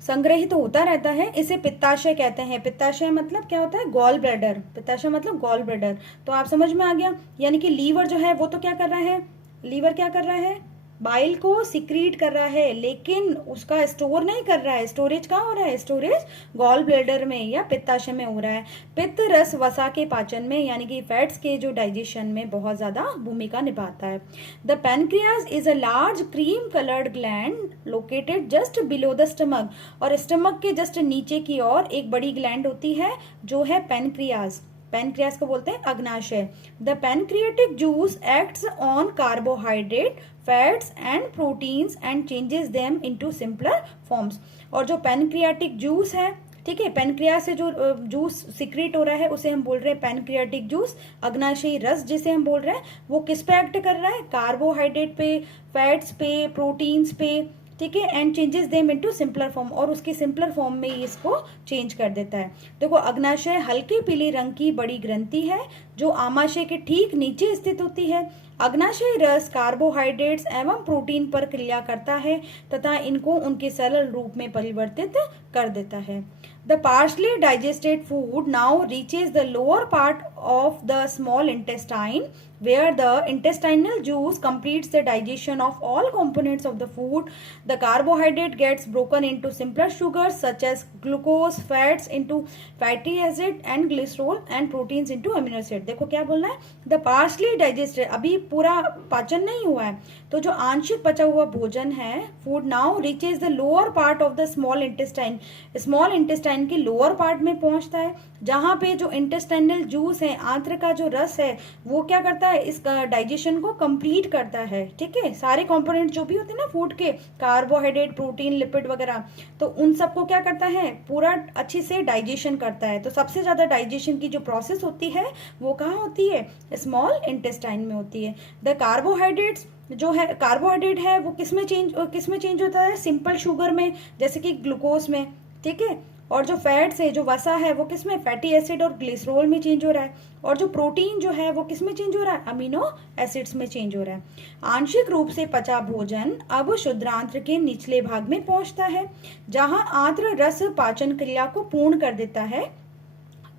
संग्रहित होता रहता है। इसे पित्ताशय कहते हैं। पित्ताशय मतलब क्या होता है? Gall bladder. पित्ताशय मतलब गॉल ब्लैडर। तो आप समझ में आ गया। यानी कि लीवर जो है वो तो क्या कर रहा है? लीवर क्या कर रहा है? बाइल को सिक्रीट कर रहा है, लेकिन उसका स्टोर नहीं कर रहा है। स्टोरेज कहाँ हो रहा है? स्टोरेज गॉल ब्लैडर में या पित्ताशय में हो रहा है। पित्त रस वसा के पाचन में, यानी कि फैट्स के जो डाइजेशन में बहुत ज्यादा भूमिका निभाता है। The pancreas is a large cream coloured gland located just below the stomach. और स्टमक के जस्ट नीचे की ओर एक बड़ी ग्लैंड होती है जो है पैनक्रियाज। पैनक्रियाज को बोलते हैं अग्नाशय। The pancreatic juice acts on carbohydrate, fats and proteins and changes them into simpler forms. और जो पैनक्रियाटिक जूस है, ठीक है, पैनक्रियाज से जो जूस सिक्रेट हो रहा है उसे हम बोल रहे हैं पैनक्रियाटिक जूस। अग्नाशयी रस जिसे हम बोल रहे हैं वो किस पे एक्ट कर रहा है? कार्बोहाइड्रेट पे, फैट्स पे, प्रोटीन्स पे, ठीक है, and changes them into simpler form. और उसकी सिंपलर फॉर्म में इसको चेंज कर देता है। देखो, अग्नाशय हल्के पीले रंग की बड़ी ग्रंथि है जो आमाशय के ठीक नीचे स्थित होती है। अग्नाशयी रस कार्बोहाइड्रेट्स एवं प्रोटीन पर क्रिया करता है तथा इनको उनके सरल रूप में परिवर्तित कर देता है। The partially digested food now reaches the lower part of the small intestine, where the intestinal juice completes the digestion of all components of the food. The carbohydrate gets broken into simpler sugars such as glucose, fats into fatty acid and glycerol, and proteins into amino acid. देखो क्या बोलना है? The partially digested, अभी पूरा पाचन नहीं हुआ है, तो जो आंशिक पचा हुआ भोजन है, food now reaches the lower part of the small intestine. Small intestine के लोअर पार्ट में पहुंचता है, जहां पे जो इंटेस्टाइनल जूस है, आंत्र का जो रस है, वो क्या करता है? इस डाइजेशन को कंप्लीट करता है, ठीक है। सारे कंपोनेंट जो भी होते हैं ना फूड के, कार्बोहाइड्रेट, प्रोटीन, लिपिड वगैरह, तो उन सबको क्या करता है? पूरा अच्छे से डाइजेशन करता है। तो सबसे ज्यादा डाइजेशन की जो प्रोसेस होती है वो कहाँ होती है? स्मॉल इंटेस्टाइन में होती है। द कार्बोहाइड्रेट्स जो है, कार्बोहाइड्रेट है वो किस में चेंज होता है? सिंपल शुगर में, जैसे कि ग्लूकोज में, ठीक है। और जो फैट्स है, जो वसा है, वो किस में? फैटी एसिड और ग्लिसरॉल में चेंज हो रहा है। और जो प्रोटीन जो है वो किस में चेंज हो रहा है? अमीनो एसिड्स में चेंज हो रहा है। आंशिक रूप से पचा भोजन अब शुद्रांत्र के निचले भाग में पहुंचता है, जहां आंत्र रस पाचन क्रिया को पूर्ण कर देता है।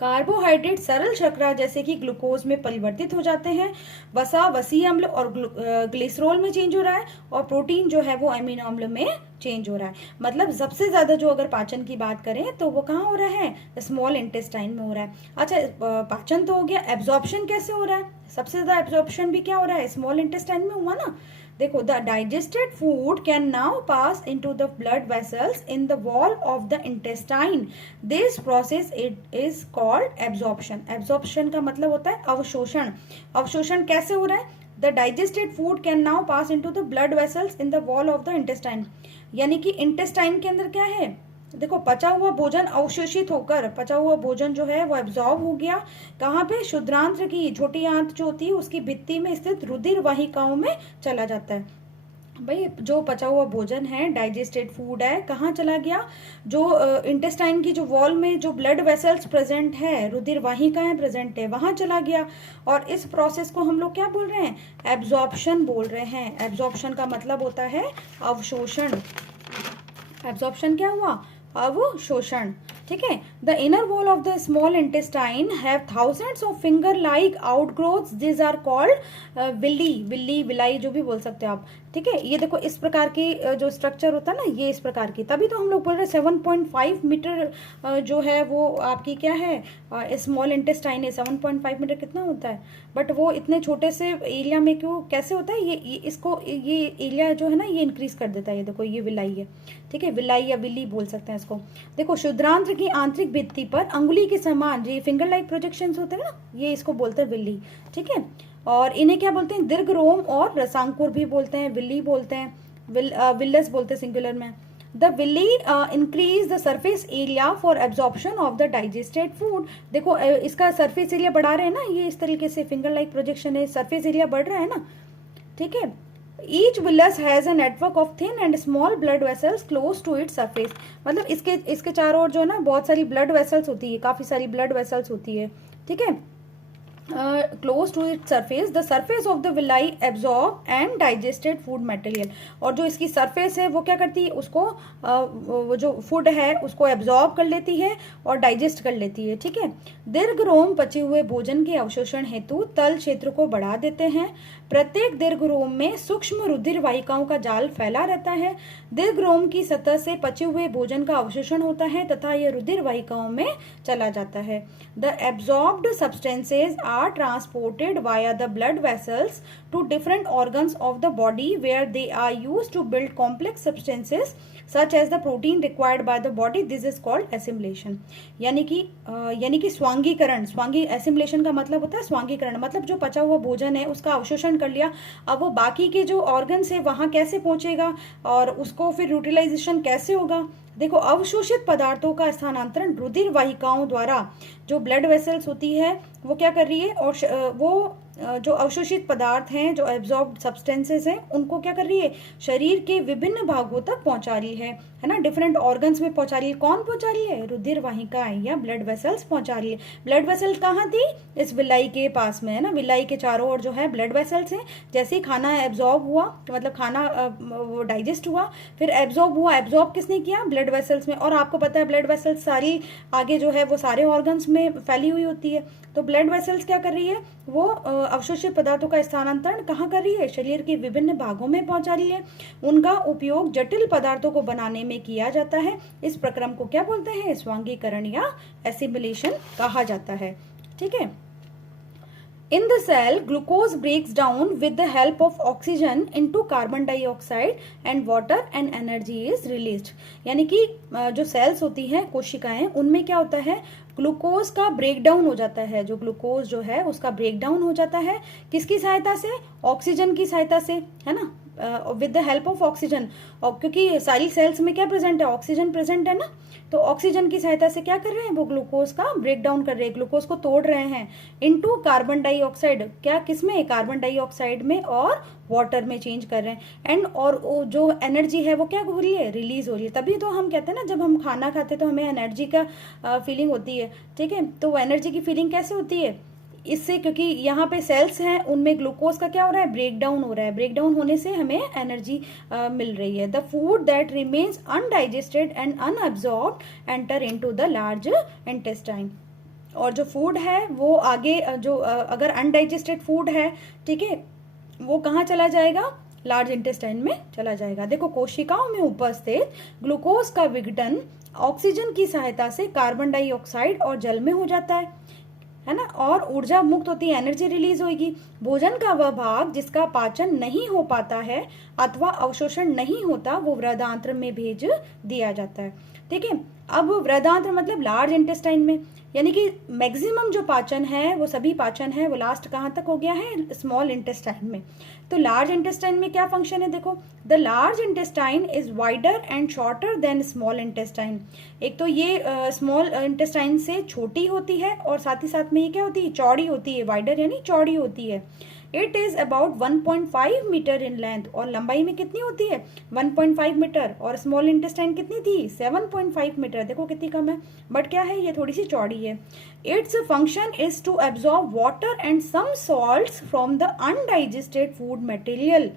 कार्बोहाइड्रेट सरल शर्करा जैसे कि ग्लूकोज में परिवर्तित हो जाते हैं। वसा वसीय अम्ल और ग्लिसरॉल में चेंज हो रहा है, और प्रोटीन जो है वो अमीनो अम्ल में चेंज हो रहा है। मतलब सबसे ज्यादा जो अगर पाचन की बात करें तो वो कहाँ हो रहा है? स्मॉल इंटेस्टाइन में हो रहा है। अच्छा, पाचन तो हो गया, एब्जॉर्प्शन कैसे हो रहा है? सबसे ज्यादा एब्जॉर्प्शन भी क्या हो रहा है? स्मॉल इंटेस्टाइन में हुआ ना। देखो, the digested food can now pass into the blood vessels in the wall of the intestine. This process it is called absorption. Absorption का मतलब होता है अवशोषण। अवशोषण कैसे हो रहा है? The digested food can now pass into the blood vessels in the wall of the intestine. यानी कि इंटेस्टाइन के अंदर क्या है? देखो, पचा हुआ भोजन अवशोषित होकर, पचा हुआ भोजन जो है वो एब्जॉर्ब हो गया कहाँ पे? शुद्रांत्र की छोटी आंत जो होती है उसकी भित्ति में स्थित रुधिर वाहिकाओं में चला जाता है। भाई जो पचा हुआ भोजन है, डाइजेस्टेड फूड है, कहाँ चला गया? जो इंटेस्टाइन की जो वॉल में जो ब्लड वेसल्स प्रेजेंट है, रुधिर वाहिकाएं प्रेजेंट है, वहां चला गया। और इस प्रोसेस को हम लोग क्या बोल रहे हैं? एब्जॉर्प्शन बोल रहे हैं। एब्जॉर्प्शन का मतलब होता है अवशोषण। एब्जॉर्प्शन क्या हुआ? अवशोषण। ठीक है। The inner wall of the small intestine have thousands of finger like outgrowths, this are called villi. Villi, villi, जो भी बोल सकते हो आप। ठीक है। ये देखो इस प्रकार की जो स्ट्रक्चर होता है ना, ये इस प्रकार की, तभी तो हम लोग बोल रहे हैं 7.5 मीटर जो है वो आपकी क्या है, स्मॉल इंटेस्टाइन है। 7.5 मीटर कितना होता है? बट वो इतने छोटे से एरिया में क्यों, कैसे होता है? ये इसको, ये एरिया जो है ना, ये इंक्रीज कर देता है। ये देखो, ये विलाई है। ठीक है, विलाई या विली बोल सकते हैं इसको। देखो, शुद्रांत्र की आंतरिक भित्ति पर अंगुली के समान ये फिंगर लाइक प्रोजेक्शंस होते हैं ना, ये इसको बोलते हैं विली। ठीक है। और इन्हें क्या बोलते हैं? दीर्घ रोम और रसांकुर भी बोलते हैं, विली बोलते हैं, विल्लस बोलते हैं सिंगुलर में। The villi increase the surface area for absorption of the digested food. देखो इसका सरफेस एरिया बढ़ा रहे हैं ना, ये इस तरीके से फिंगर लाइक प्रोजेक्शन है, सरफेस एरिया बढ़ रहा है ना। ठीक है। Each villus has a network of thin and small blood vessels close to its surface। मतलब इसके चारों ओर जो है ना, बहुत सारी ब्लड वेसल्स होती है, काफी सारी ब्लड वेसल्स होती है। ठीक है। Close to it surface, the surface of the villi absorb and digested food material. और जो इसकी सरफेस है वो क्या करती है? उसको वो जो फूड है उसको एब्जॉर्ब कर लेती है और डाइजेस्ट कर लेती है। ठीक है। दीर्घ रोम पचे हुए भोजन के अवशोषण हेतु तल क्षेत्र को बढ़ा देते हैं। प्रत्येक दीर्घ रोम में सूक्ष्म रुधिर वाहिकाओं का जाल फैला रहता है। दीर्घ रोम की सतह से पचे हुए भोजन का अवशोषण होता है तथा यह रुधिर वाहिकाओं में चला जाता है। The absorbed substances are transported via the blood vessels to different organs of the body where they are used to build complex substances such as the protein required by the body. This is called assimilation। यानी कि स्वांगीकरण। assimilation का मतलब होता है स्वांगीकरण, मतलब जो पचा हुआ भोजन है उसका अवशोषण कर लिया, अब वो बाकी के जो ऑर्गन्स है वहां कैसे पहुंचेगा और उसको फिर यूटिलाइजेशन कैसे होगा? देखो, अवशोषित पदार्थों का स्थानांतरण रुधिर वाहिकाओं द्वारा जो ब्लड वेसल्स होती है वो क्या कर रही है, और वो जो अवशोषित पदार्थ हैं, जो एब्जॉर्ब सब्सटेंसेस हैं, उनको क्या कर रही है? शरीर के विभिन्न भागों तक पहुंचा रही है ना, डिफरेंट ऑर्गन्स में पहुंचा रही है। कौन पहुंचा रही है? रुधिर वाहिकाएं या ब्लड वेसल्स पहुंचा रही है। ब्लड वेसल्स कहाँ थी? इस विलाई के पास में है ना, विलाई के चारों ओर जो है ब्लड वेसल्स हैं। जैसे ही खाना एब्जॉर्ब हुआ, मतलब खाना वो डाइजेस्ट हुआ, फिर एब्जॉर्ब हुआ, एब्जॉर्ब किसने किया? ब्लड वेसल्स में। और आपको पता है ब्लड वेसल्स सारी आगे जो है वो सारे ऑर्गन्स में फैली हुई होती है। तो ब्लड वेसल्स क्या कर रही है? वो अवशोषित पदार्थों का स्थानांतरण कहाँ कर रही है? शरीर के विभिन्न भागों में पहुंचा रही है। उनका उपयोग जटिल पदार्थों को बनाने में किया जाता है। इस प्रक्रम को क्या बोलते हैं? स्वांगीकरण या एसिमिलेशन कहा जाता है। ठीक है। In the cell, glucose breaks down with the help of oxygen into carbon dioxide and water and energy is released। यानी कि जो सेल्स होती हैं, कोशिकाएं, उनमें क्या होता है? ग्लूकोज का ब्रेकडाउन हो जाता है। जो ग्लूकोज जो है उसका ब्रेकडाउन हो जाता है किसकी सहायता से? ऑक्सीजन की सहायता से, है ना, with the help of oxygen. और क्योंकि सारी सेल्स में क्या प्रेजेंट है? ऑक्सीजन प्रेजेंट है ना, तो ऑक्सीजन की सहायता से क्या कर रहे हैं? वो ग्लूकोज का ब्रेक डाउन कर रहे हैं, ग्लूकोज को तोड़ रहे हैं इनटू कार्बन डाइऑक्साइड। क्या, किसमें? कार्बन डाइऑक्साइड में और वाटर में चेंज कर रहे हैं। एंड और जो एनर्जी है वो क्या हो रही है? रिलीज हो रही है। तभी तो हम कहते हैं ना, जब हम खाना खाते हैं तो हमें एनर्जी का फीलिंग होती है। ठीक है। तो वो एनर्जी की फीलिंग कैसे होती है? इससे, क्योंकि यहाँ पे सेल्स हैं, उनमें ग्लूकोज का क्या हो रहा है? ब्रेक डाउन हो रहा है। ब्रेक डाउन होने से हमें एनर्जी मिल रही है। The food that remains undigested and unabsorbed enter into the large intestine. और जो फूड है वो आगे जो अगर अनडाइजेस्टेड फूड है, ठीक है, वो कहाँ चला जाएगा? लार्ज इंटेस्टाइन में चला जाएगा। देखो, कोशिकाओं में उपस्थित ग्लूकोज का विघटन ऑक्सीजन की सहायता से कार्बन डाइऑक्साइड और जल में हो जाता है ना, और ऊर्जा मुक्त होती है, एनर्जी रिलीज होगी। भोजन का वह भाग जिसका पाचन नहीं हो पाता है अथवा अवशोषण नहीं होता, वो वृद्धांत्र में भेज दिया जाता है। ठीक है। अब वृद्धांत्र मतलब लार्ज इंटेस्टाइन में, यानी कि मैक्सिमम जो पाचन है, वो सभी पाचन है, वो लास्ट कहाँ तक हो गया है? स्मॉल इंटेस्टाइन में। तो लार्ज इंटेस्टाइन में क्या फंक्शन है? देखो, the large intestine is wider and shorter than small intestine. एक तो ये स्मॉल इंटेस्टाइन से छोटी होती है और साथ ही साथ में ये क्या होती है? चौड़ी होती है। वाइडर यानी चौड़ी होती है। It is about 1.5 metre in length, और लंबाई में कितनी होती है 1.5 मीटर, और स्मॉल इंटेस्टाइन कितनी थी 7.5 मीटर, देखो कितनी कम है, बट क्या है ये थोड़ी सी चौड़ी है। Its function is to absorb water and some salts from the undigested food material.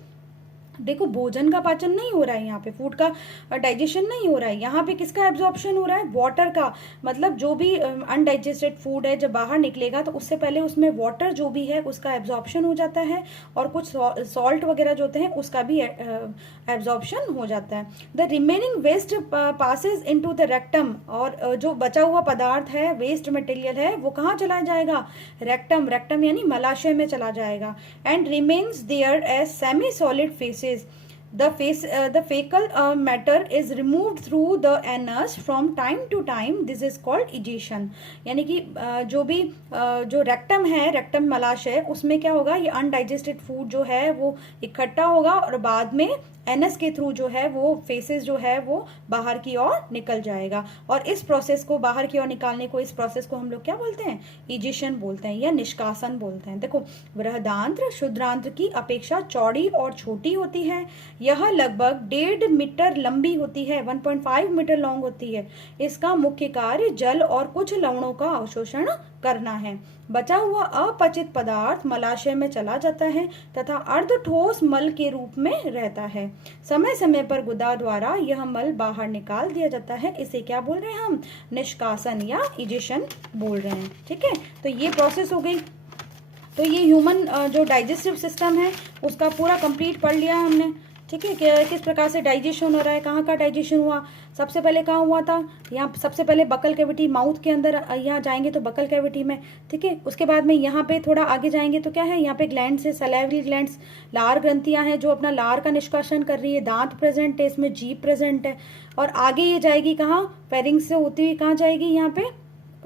देखो भोजन का पाचन नहीं हो रहा है यहाँ पे, फूड का डाइजेशन नहीं हो रहा है, यहाँ पे किसका एब्जॉर्प्शन हो रहा है वाटर का, मतलब जो भी अनडाइजेस्टेड फूड है जब बाहर निकलेगा तो उससे पहले उसमें वाटर जो भी है उसका एब्जॉर्प्शन हो जाता है, और कुछ सॉल्ट वगैरह जो होते हैं उसका भी एब्जॉर्प्शन हो जाता है। The remaining waste passes into the rectum, और जो बचा हुआ पदार्थ है वेस्ट मटेरियल है वो कहाँ चला जाएगा रेक्टम, रेक्टम यानी मलाशय में चला जाएगा। And remains there as semi solid faeces, the fecal matter is removed through the anus from time to time, this is called egestion। यानी कि जो भी जो रेक्टम है, रेक्टम मलाशय, उसमें क्या होगा ये अनडाइजेस्टेड फूड जो है वो इकट्ठा होगा और बाद में एनएस के थ्रू जो है वो फेसेस जो है वो बाहर की ओर निकल जाएगा, और इस प्रोसेस को बाहर की ओर निकालने को, इस प्रोसेस को हम लोग क्या बोलते हैं इजेशन बोलते हैं या निष्कासन बोलते हैं। देखो बृहदांत्र क्षुद्रांत्र की अपेक्षा चौड़ी और छोटी होती है, यह लगभग 1.5 मीटर लंबी होती है, 1.5 मीटर लॉन्ग होती है। इसका मुख्य कार्य जल और कुछ लवणों का अवशोषण करना है। बचा हुआ अपचित पदार्थ मलाशय में चला जाता है तथा अर्ध ठोस मल के रूप में रहता है। समय समय पर गुदा द्वारा यह मल बाहर निकाल दिया जाता है, इसे क्या बोल रहे हैं हम निष्कासन या इजेशन बोल रहे हैं। ठीक है, तो ये प्रोसेस हो गई। तो ये ह्यूमन जो डाइजेस्टिव सिस्टम है उसका पूरा कंप्लीट पढ़ लिया हमने। ठीक है, किस प्रकार से डाइजेशन हो रहा है, कहाँ का डाइजेशन हुआ, सबसे पहले कहाँ हुआ था, यहाँ सबसे पहले बकल कैविटी माउथ के अंदर, यहाँ जाएंगे तो बकल कैविटी में। ठीक है, उसके बाद में यहाँ पे थोड़ा आगे जाएंगे तो क्या है, यहाँ पे ग्लैंड्स है, सैलिवरी ग्लैंड्स, लार ग्रंथियाँ हैं जो अपना लार का निष्कासन कर रही है, दांत प्रेजेंट है, इसमें जीभ प्रेजेंट है, और आगे ये जाएगी कहाँ फेरिंग्स से होती हुई कहाँ जाएगी, यहाँ पे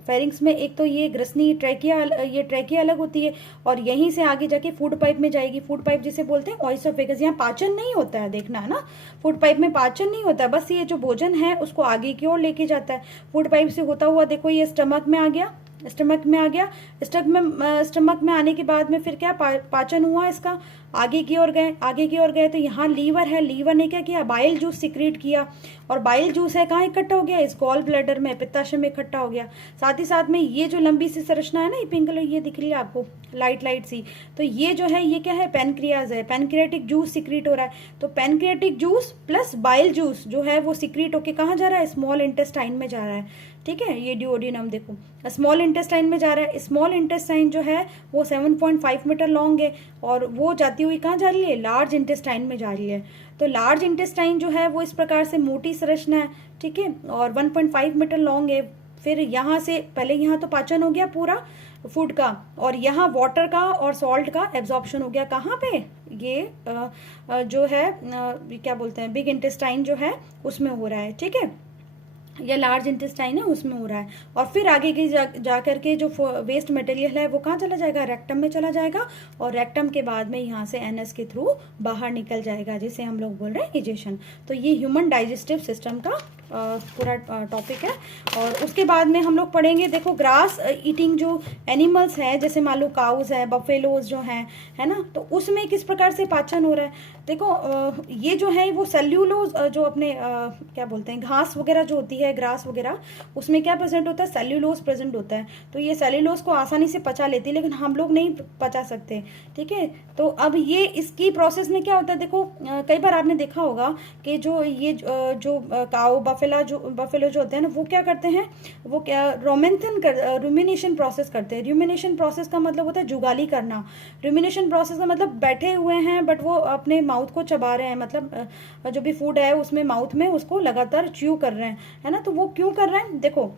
फेरिंग्स में एक तो ये ग्रसनी ट्रैकिया, ये ट्रैकिया अलग होती है, और यहीं से आगे जाके फूड पाइप में जाएगी। फूड पाइप जिसे बोलते हैं ऑइसोफेगस, यहाँ पाचन नहीं होता है, देखना है ना, फूड पाइप में पाचन नहीं होता है, बस ये जो भोजन है उसको आगे की ओर लेके जाता है। फूड पाइप से होता हुआ देखो ये स्टमक में आ गया, स्टमक में आ गया, स्टमक में आने के बाद में फिर क्या पाचन हुआ इसका, आगे की ओर गए, आगे की ओर गए तो यहाँ लीवर है, लीवर ने क्या किया बाइल जूस सिक्रीट किया, और बाइल जूस है कहाँ इकट्ठा हो गया इस गॉल ब्लैडर में, पित्ताशय में इकट्ठा हो गया। साथ ही साथ में ये जो लंबी सी संरचना है ना, ये पिंक कलर ये दिख रही है आपको लाइट लाइट सी, तो ये जो है ये क्या है पेनक्रियाज है, पेनक्रियाटिक जूस सिक्रीट हो रहा है, तो pancreatic juice plus bile juice जो है वो सिक्रीट होके कहाँ जा रहा है स्मॉल इंटेस्टाइन में जा रहा है। ठीक है, ये डिओडिनम देखो स्मॉल इंटेस्टाइन में जा रहा है, स्मॉल इंटेस्टाइन जो है वो 7.5 मीटर लॉन्ग है, और वो जाती हुई कहाँ जा रही है लार्ज इंटेस्टाइन में जा रही है। तो लार्ज इंटेस्टाइन जो है वो इस प्रकार से मोटी संरचना है। ठीक है, और 1.5 मीटर लॉन्ग है। फिर यहाँ से पहले यहाँ तो पाचन हो गया पूरा फूड का, और यहाँ वाटर का और सॉल्ट का एब्जॉर्प्शन हो गया कहाँ पे, ये जो है क्या बोलते हैं बिग इंटेस्टाइन जो है उसमें हो रहा है। ठीक है, या लार्ज इंटेस्टाइन है उसमें हो रहा है, और फिर आगे की जा करके जो वेस्ट मटेरियल है वो कहाँ चला जाएगा रेक्टम में चला जाएगा, और रेक्टम के बाद में यहाँ से एनएस के थ्रू बाहर निकल जाएगा, जिसे हम लोग बोल रहे हैं इजेशन। तो ये ह्यूमन डाइजेस्टिव सिस्टम का पूरा टॉपिक है। और उसके बाद में हम लोग पढ़ेंगे देखो ग्रास ईटिंग जो एनिमल्स हैं, जैसे मान लो काउज है, बफेलोज जो हैं, है ना, तो उसमें किस प्रकार से पाचन हो रहा है। देखो ये जो है वो सेल्यूलोज जो अपने क्या बोलते हैं घास वगैरह जो होती है ग्रास वगैरह, उसमें क्या प्रेजेंट होता है सेल्यूलोज प्रेजेंट होता है, तो ये सेल्यूलोज को आसानी से पचा लेती है, लेकिन हम लोग नहीं पचा सकते। ठीक है, तो अब ये इसकी प्रोसेस में क्या होता है, देखो कई बार आपने देखा होगा कि जो ये जो काऊ बफेलो जो होते हैं ना, वो क्या करते हैं, वो क्या रूमिनेशन प्रोसेस करते हैं। रूमिनेशन प्रोसेस का मतलब होता है जुगाली करना। रूमिनेशन प्रोसेस का मतलब बैठे हुए हैं बट वो अपने माउथ को चबा रहे हैं, मतलब जो भी फूड है उसमें माउथ में उसको लगातार च्यू कर रहे हैं, है ना। तो वो क्यों कर रहे हैं, देखो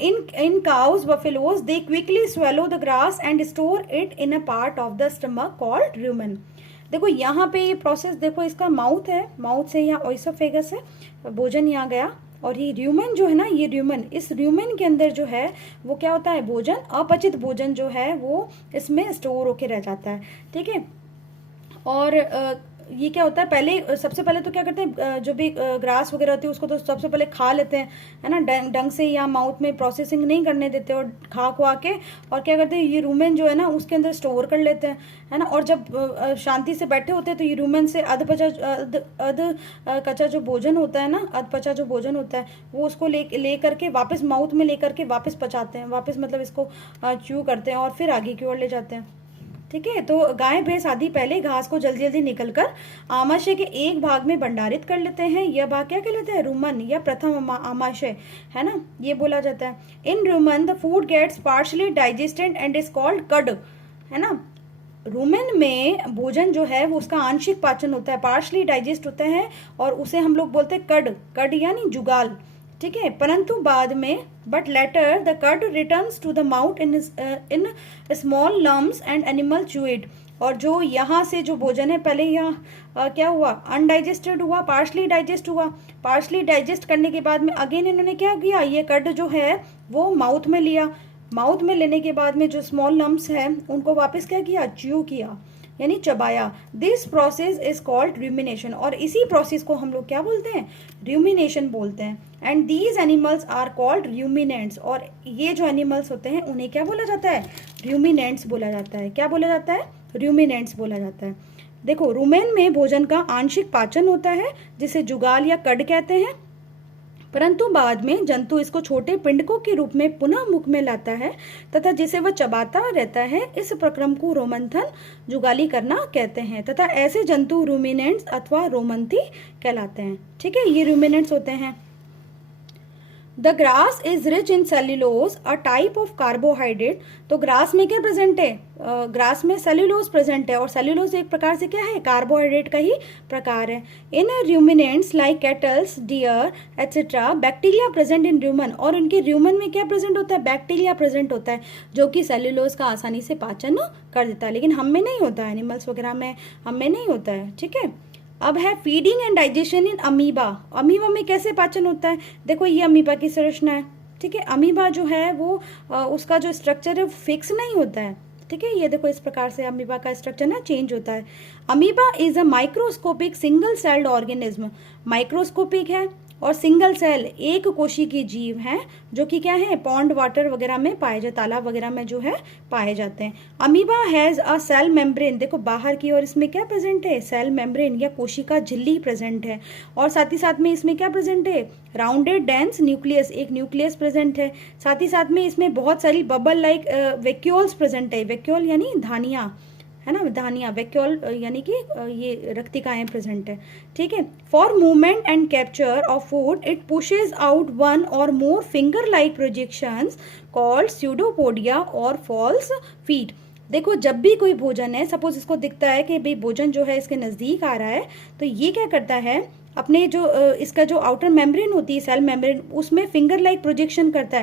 in cows buffaloes they quickly swallow the grass and store it in a part of the stomach called rumen। देखो यहाँ पे ये प्रोसेस देखो, इसका माउथ है, माउथ से यहाँ ओइसोफेगस है, भोजन यहाँ गया, और ये र्यूमेन जो है ना, ये र्यूमेन, इस र्यूमेन के अंदर जो है वो क्या होता है भोजन, अपचित भोजन जो है वो इसमें स्टोर होके रह जाता है। ठीक है, और ये क्या होता है, पहले सबसे पहले तो क्या करते हैं, जो भी ग्रास वगैरह होती है उसको तो सबसे पहले खा लेते हैं, है ना, ढंग से, या माउथ में प्रोसेसिंग नहीं करने देते, और खा खुआ के और क्या करते हैं, ये रूमेन जो है ना उसके अंदर स्टोर कर लेते हैं, है ना। और जब शांति से बैठे होते हैं तो ये रूमेन से अध कच्चा जो भोजन होता है ना, अध पचा जो भोजन होता है वो उसको ले करके वापस माउथ में ले करके वापस पचाते हैं, वापस मतलब इसको च्यू करते हैं और फिर आगे की ओर ले जाते हैं। ठीक है, तो गाय भैंस आदि पहले घास को जल्दी जल्दी निकलकर आमाशय के एक भाग में भंडारित कर लेते हैं। यह भाग क्या कहलाता है, रुमन या प्रथम आमाशय, है ना, ये बोला जाता है। In rumen the food gets partially digested and is called cud, है ना। रुमेन में भोजन जो है वो उसका आंशिक पाचन होता है, पार्शली डाइजेस्ट होता है, और उसे हम लोग बोलते हैं कड, कड यानी जुगाल। ठीक है, परंतु बाद में but later the curd returns to the mouth in small lumps and animal chew it. और जो यहाँ से जो भोजन है पहले यहाँ क्या हुआ, अनडाइजेस्टेड हुआ, पार्शली डाइजेस्ट हुआ, पार्शली डाइजेस्ट करने के बाद में अगेन इन्होंने क्या किया, ये कर्ड जो है वो माउथ में लिया, माउथ में लेने के बाद में जो स्मॉल लम्स है उनको वापस क्या किया, च्यू किया यानी चबाया। This process is called rumination, और इसी प्रोसेस को हम लोग क्या बोलते हैं, र्यूमिनेशन बोलते हैं। And these animals are called ruminants, और ये जो एनिमल्स होते हैं उन्हें क्या बोला जाता है, र्यूमिनेंट्स बोला जाता है। क्या बोला जाता है, र्यूमिनेंट्स बोला जाता है। देखो, रुमेन में भोजन का आंशिक पाचन होता है जिसे जुगाल या कड कहते हैं, परंतु बाद में जंतु इसको छोटे पिंडकों के रूप में पुनः मुख में लाता है तथा जिसे वह चबाता रहता है। इस प्रक्रम को रोमंथन, जुगाली करना कहते हैं, तथा ऐसे जंतु रूमिनेंट्स अथवा रोमंथी कहलाते हैं। ठीक है, ये रूमिनेंट्स होते हैं। The grass is rich in cellulose, a type of carbohydrate. तो ग्रास में क्या प्रेजेंट है, ग्रास में सेल्यूलोज प्रेजेंट है, और सेल्यूलोज एक प्रकार से क्या है, कार्बोहाइड्रेट का ही प्रकार है। In ruminants like cattles, deer etcetera, bacteria present in rumen, और उनके र्यूमन में क्या प्रेजेंट होता है, बैक्टीरिया प्रेजेंट होता है जो कि सेल्यूलोज का आसानी से पाचन कर देता है, लेकिन हम में नहीं होता है, एनिमल्स वगैरह में हम में नहीं होता है। ठीक है, अब है feeding and digestion in amoeba. Amoeba में कैसे पाचन होता है, देखो ये अमीबा की संरचना है। ठीक है, अमीबा जो है वो उसका जो स्ट्रक्चर है फिक्स नहीं होता है। ठीक है, ये देखो इस प्रकार से अमीबा का स्ट्रक्चर ना चेंज होता है। Amoeba is a microscopic single celled organism, microscopic है और सिंगल सेल, एक कोशी की जीव हैं जो कि क्या है, पॉन्ड वाटर वगैरह में पाए जाते, तालाब वगैरह में जो है पाए जाते हैं। Amoeba has a cell membrane, देखो बाहर की ओर इसमें क्या प्रेजेंट है, सेल मेम्ब्रेन या कोशिका झिल्ली प्रेजेंट है, और साथ ही साथ में इसमें क्या प्रेजेंट है, राउंडेड डेंस न्यूक्लियस, एक न्यूक्लियस प्रेजेंट है। साथ ही साथ में इसमें बहुत सारी बबल लाइक वैक्यूल्स प्रेजेंट है, वैक्यूल यानी धानियाँ, है ना, धानियाँ, वैक्यूल यानी कि ये रक्तिकाएं प्रेजेंट है। ठीक है, for movement and capture of food it pushes out one or more finger like projections called pseudopodia और फॉल्स फीट। देखो, जब भी कोई भोजन है, सपोज इसको दिखता है कि भाई भोजन जो है इसके नज़दीक आ रहा है, तो ये क्या करता है, अपने जो इसका जो आउटर मेम्ब्रेन होती है, सेल मेम्ब्रेन, उसमें फिंगर लाइक प्रोजेक्शन करता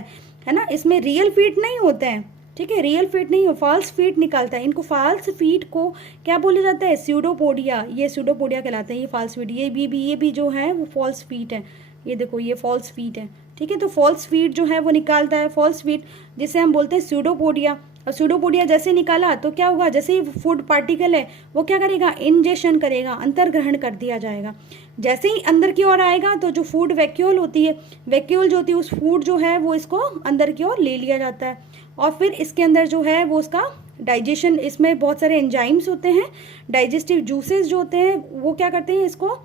है ना। इसमें रियल फीट नहीं होते हैं, ठीक है, रियल फीट नहीं हो, फॉल्स फीट निकालता है। इनको फॉल्स फीट को क्या बोला जाता है, स्यूडोपोडिया, ये स्यूडोपोडिया कहलाते हैं, ये फॉल्स फीट, ये भी जो है वो फॉल्स फीट है। ये देखो ये फॉल्स फीट है। ठीक है, तो फॉल्स फीट जो है वो निकालता है, फॉल्स फीट जिसे हम बोलते हैं स्यूडोपोडिया। और स्यूडोपोडिया जैसे निकाला तो क्या होगा, जैसे ही फूड पार्टिकल है वो क्या करेगा, इंजेक्शन करेगा, अंतर्ग्रहण कर दिया जाएगा। जैसे ही अंदर की ओर आएगा तो जो फूड वैक्यूल होती है, वैक्यूल जो होती है उस फूड जो है वो इसको अंदर की ओर ले लिया जाता है, और फिर इसके अंदर जो है वो उसका डाइजेशन, इसमें बहुत सारे एंजाइम्स होते हैं, डाइजेस्टिव जूसेस जो होते हैं वो क्या करते हैं, इसको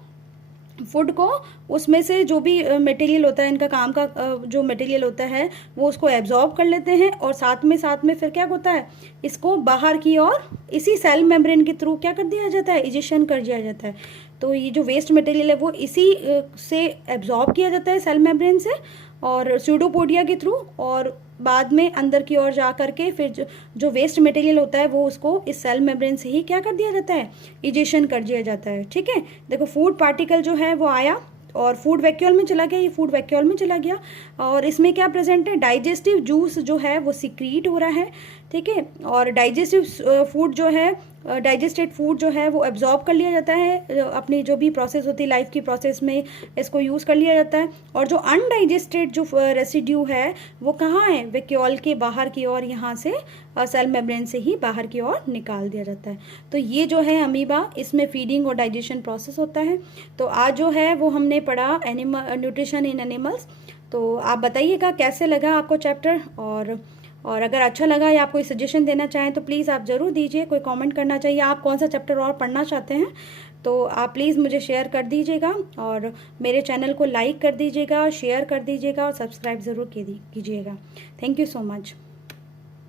फूड को, उसमें से जो भी मटेरियल होता है, इनका काम का जो मटेरियल होता है वो उसको एब्जॉर्ब कर लेते हैं, और साथ में फिर क्या होता है, इसको बाहर की ओर इसी सेल मेम्ब्रेन के थ्रू क्या कर दिया जाता है, इजेक्शन कर दिया जाता है। तो ये जो वेस्ट मटेरियल है वो इसी से एब्जॉर्ब किया जाता है सेल मेम्ब्रेन से और स्यूडोपोडिया के थ्रू, और बाद में अंदर की ओर जा करके फिर जो वेस्ट मटेरियल होता है वो उसको इस सेल मेम्ब्रेन से ही क्या कर दिया जाता है, इजेक्शन कर दिया जाता है। ठीक है, देखो फूड पार्टिकल जो है वो आया और फूड वैक्यूल में चला गया, ये फूड वैक्यूल में चला गया, और इसमें क्या प्रेजेंट है, डाइजेस्टिव जूस जो है वो सिक्रीट हो रहा है। ठीक है, और डाइजेस्टिव फूड जो है डाइजेस्टेड फूड जो है वो एब्जॉर्ब कर लिया जाता है, अपनी जो भी प्रोसेस होती है लाइफ की प्रोसेस में इसको यूज़ कर लिया जाता है। और जो अनडाइजेस्टेड जो रेसिड्यू है वो कहाँ है, वैक्यूल के बाहर की ओर, यहाँ से सेल मेम्ब्रेन से ही बाहर की ओर निकाल दिया जाता है। तो ये जो है अमीबा, इसमें फीडिंग और डाइजेशन प्रोसेस होता है। तो आज जो है वो हमने पढ़ा एनिमल न्यूट्रिशन इन एनिमल्स। तो आप बताइएगा कैसे लगा आपको चैप्टर, और अगर अच्छा लगा या आप कोई सजेशन देना चाहें तो प्लीज़ आप ज़रूर दीजिए, कोई कमेंट करना चाहिए, आप कौन सा चैप्टर और पढ़ना चाहते हैं तो आप प्लीज़ मुझे शेयर कर दीजिएगा, और मेरे चैनल को लाइक कर दीजिएगा, शेयर कर दीजिएगा और सब्सक्राइब ज़रूर कीजिएगा। Thank you so much.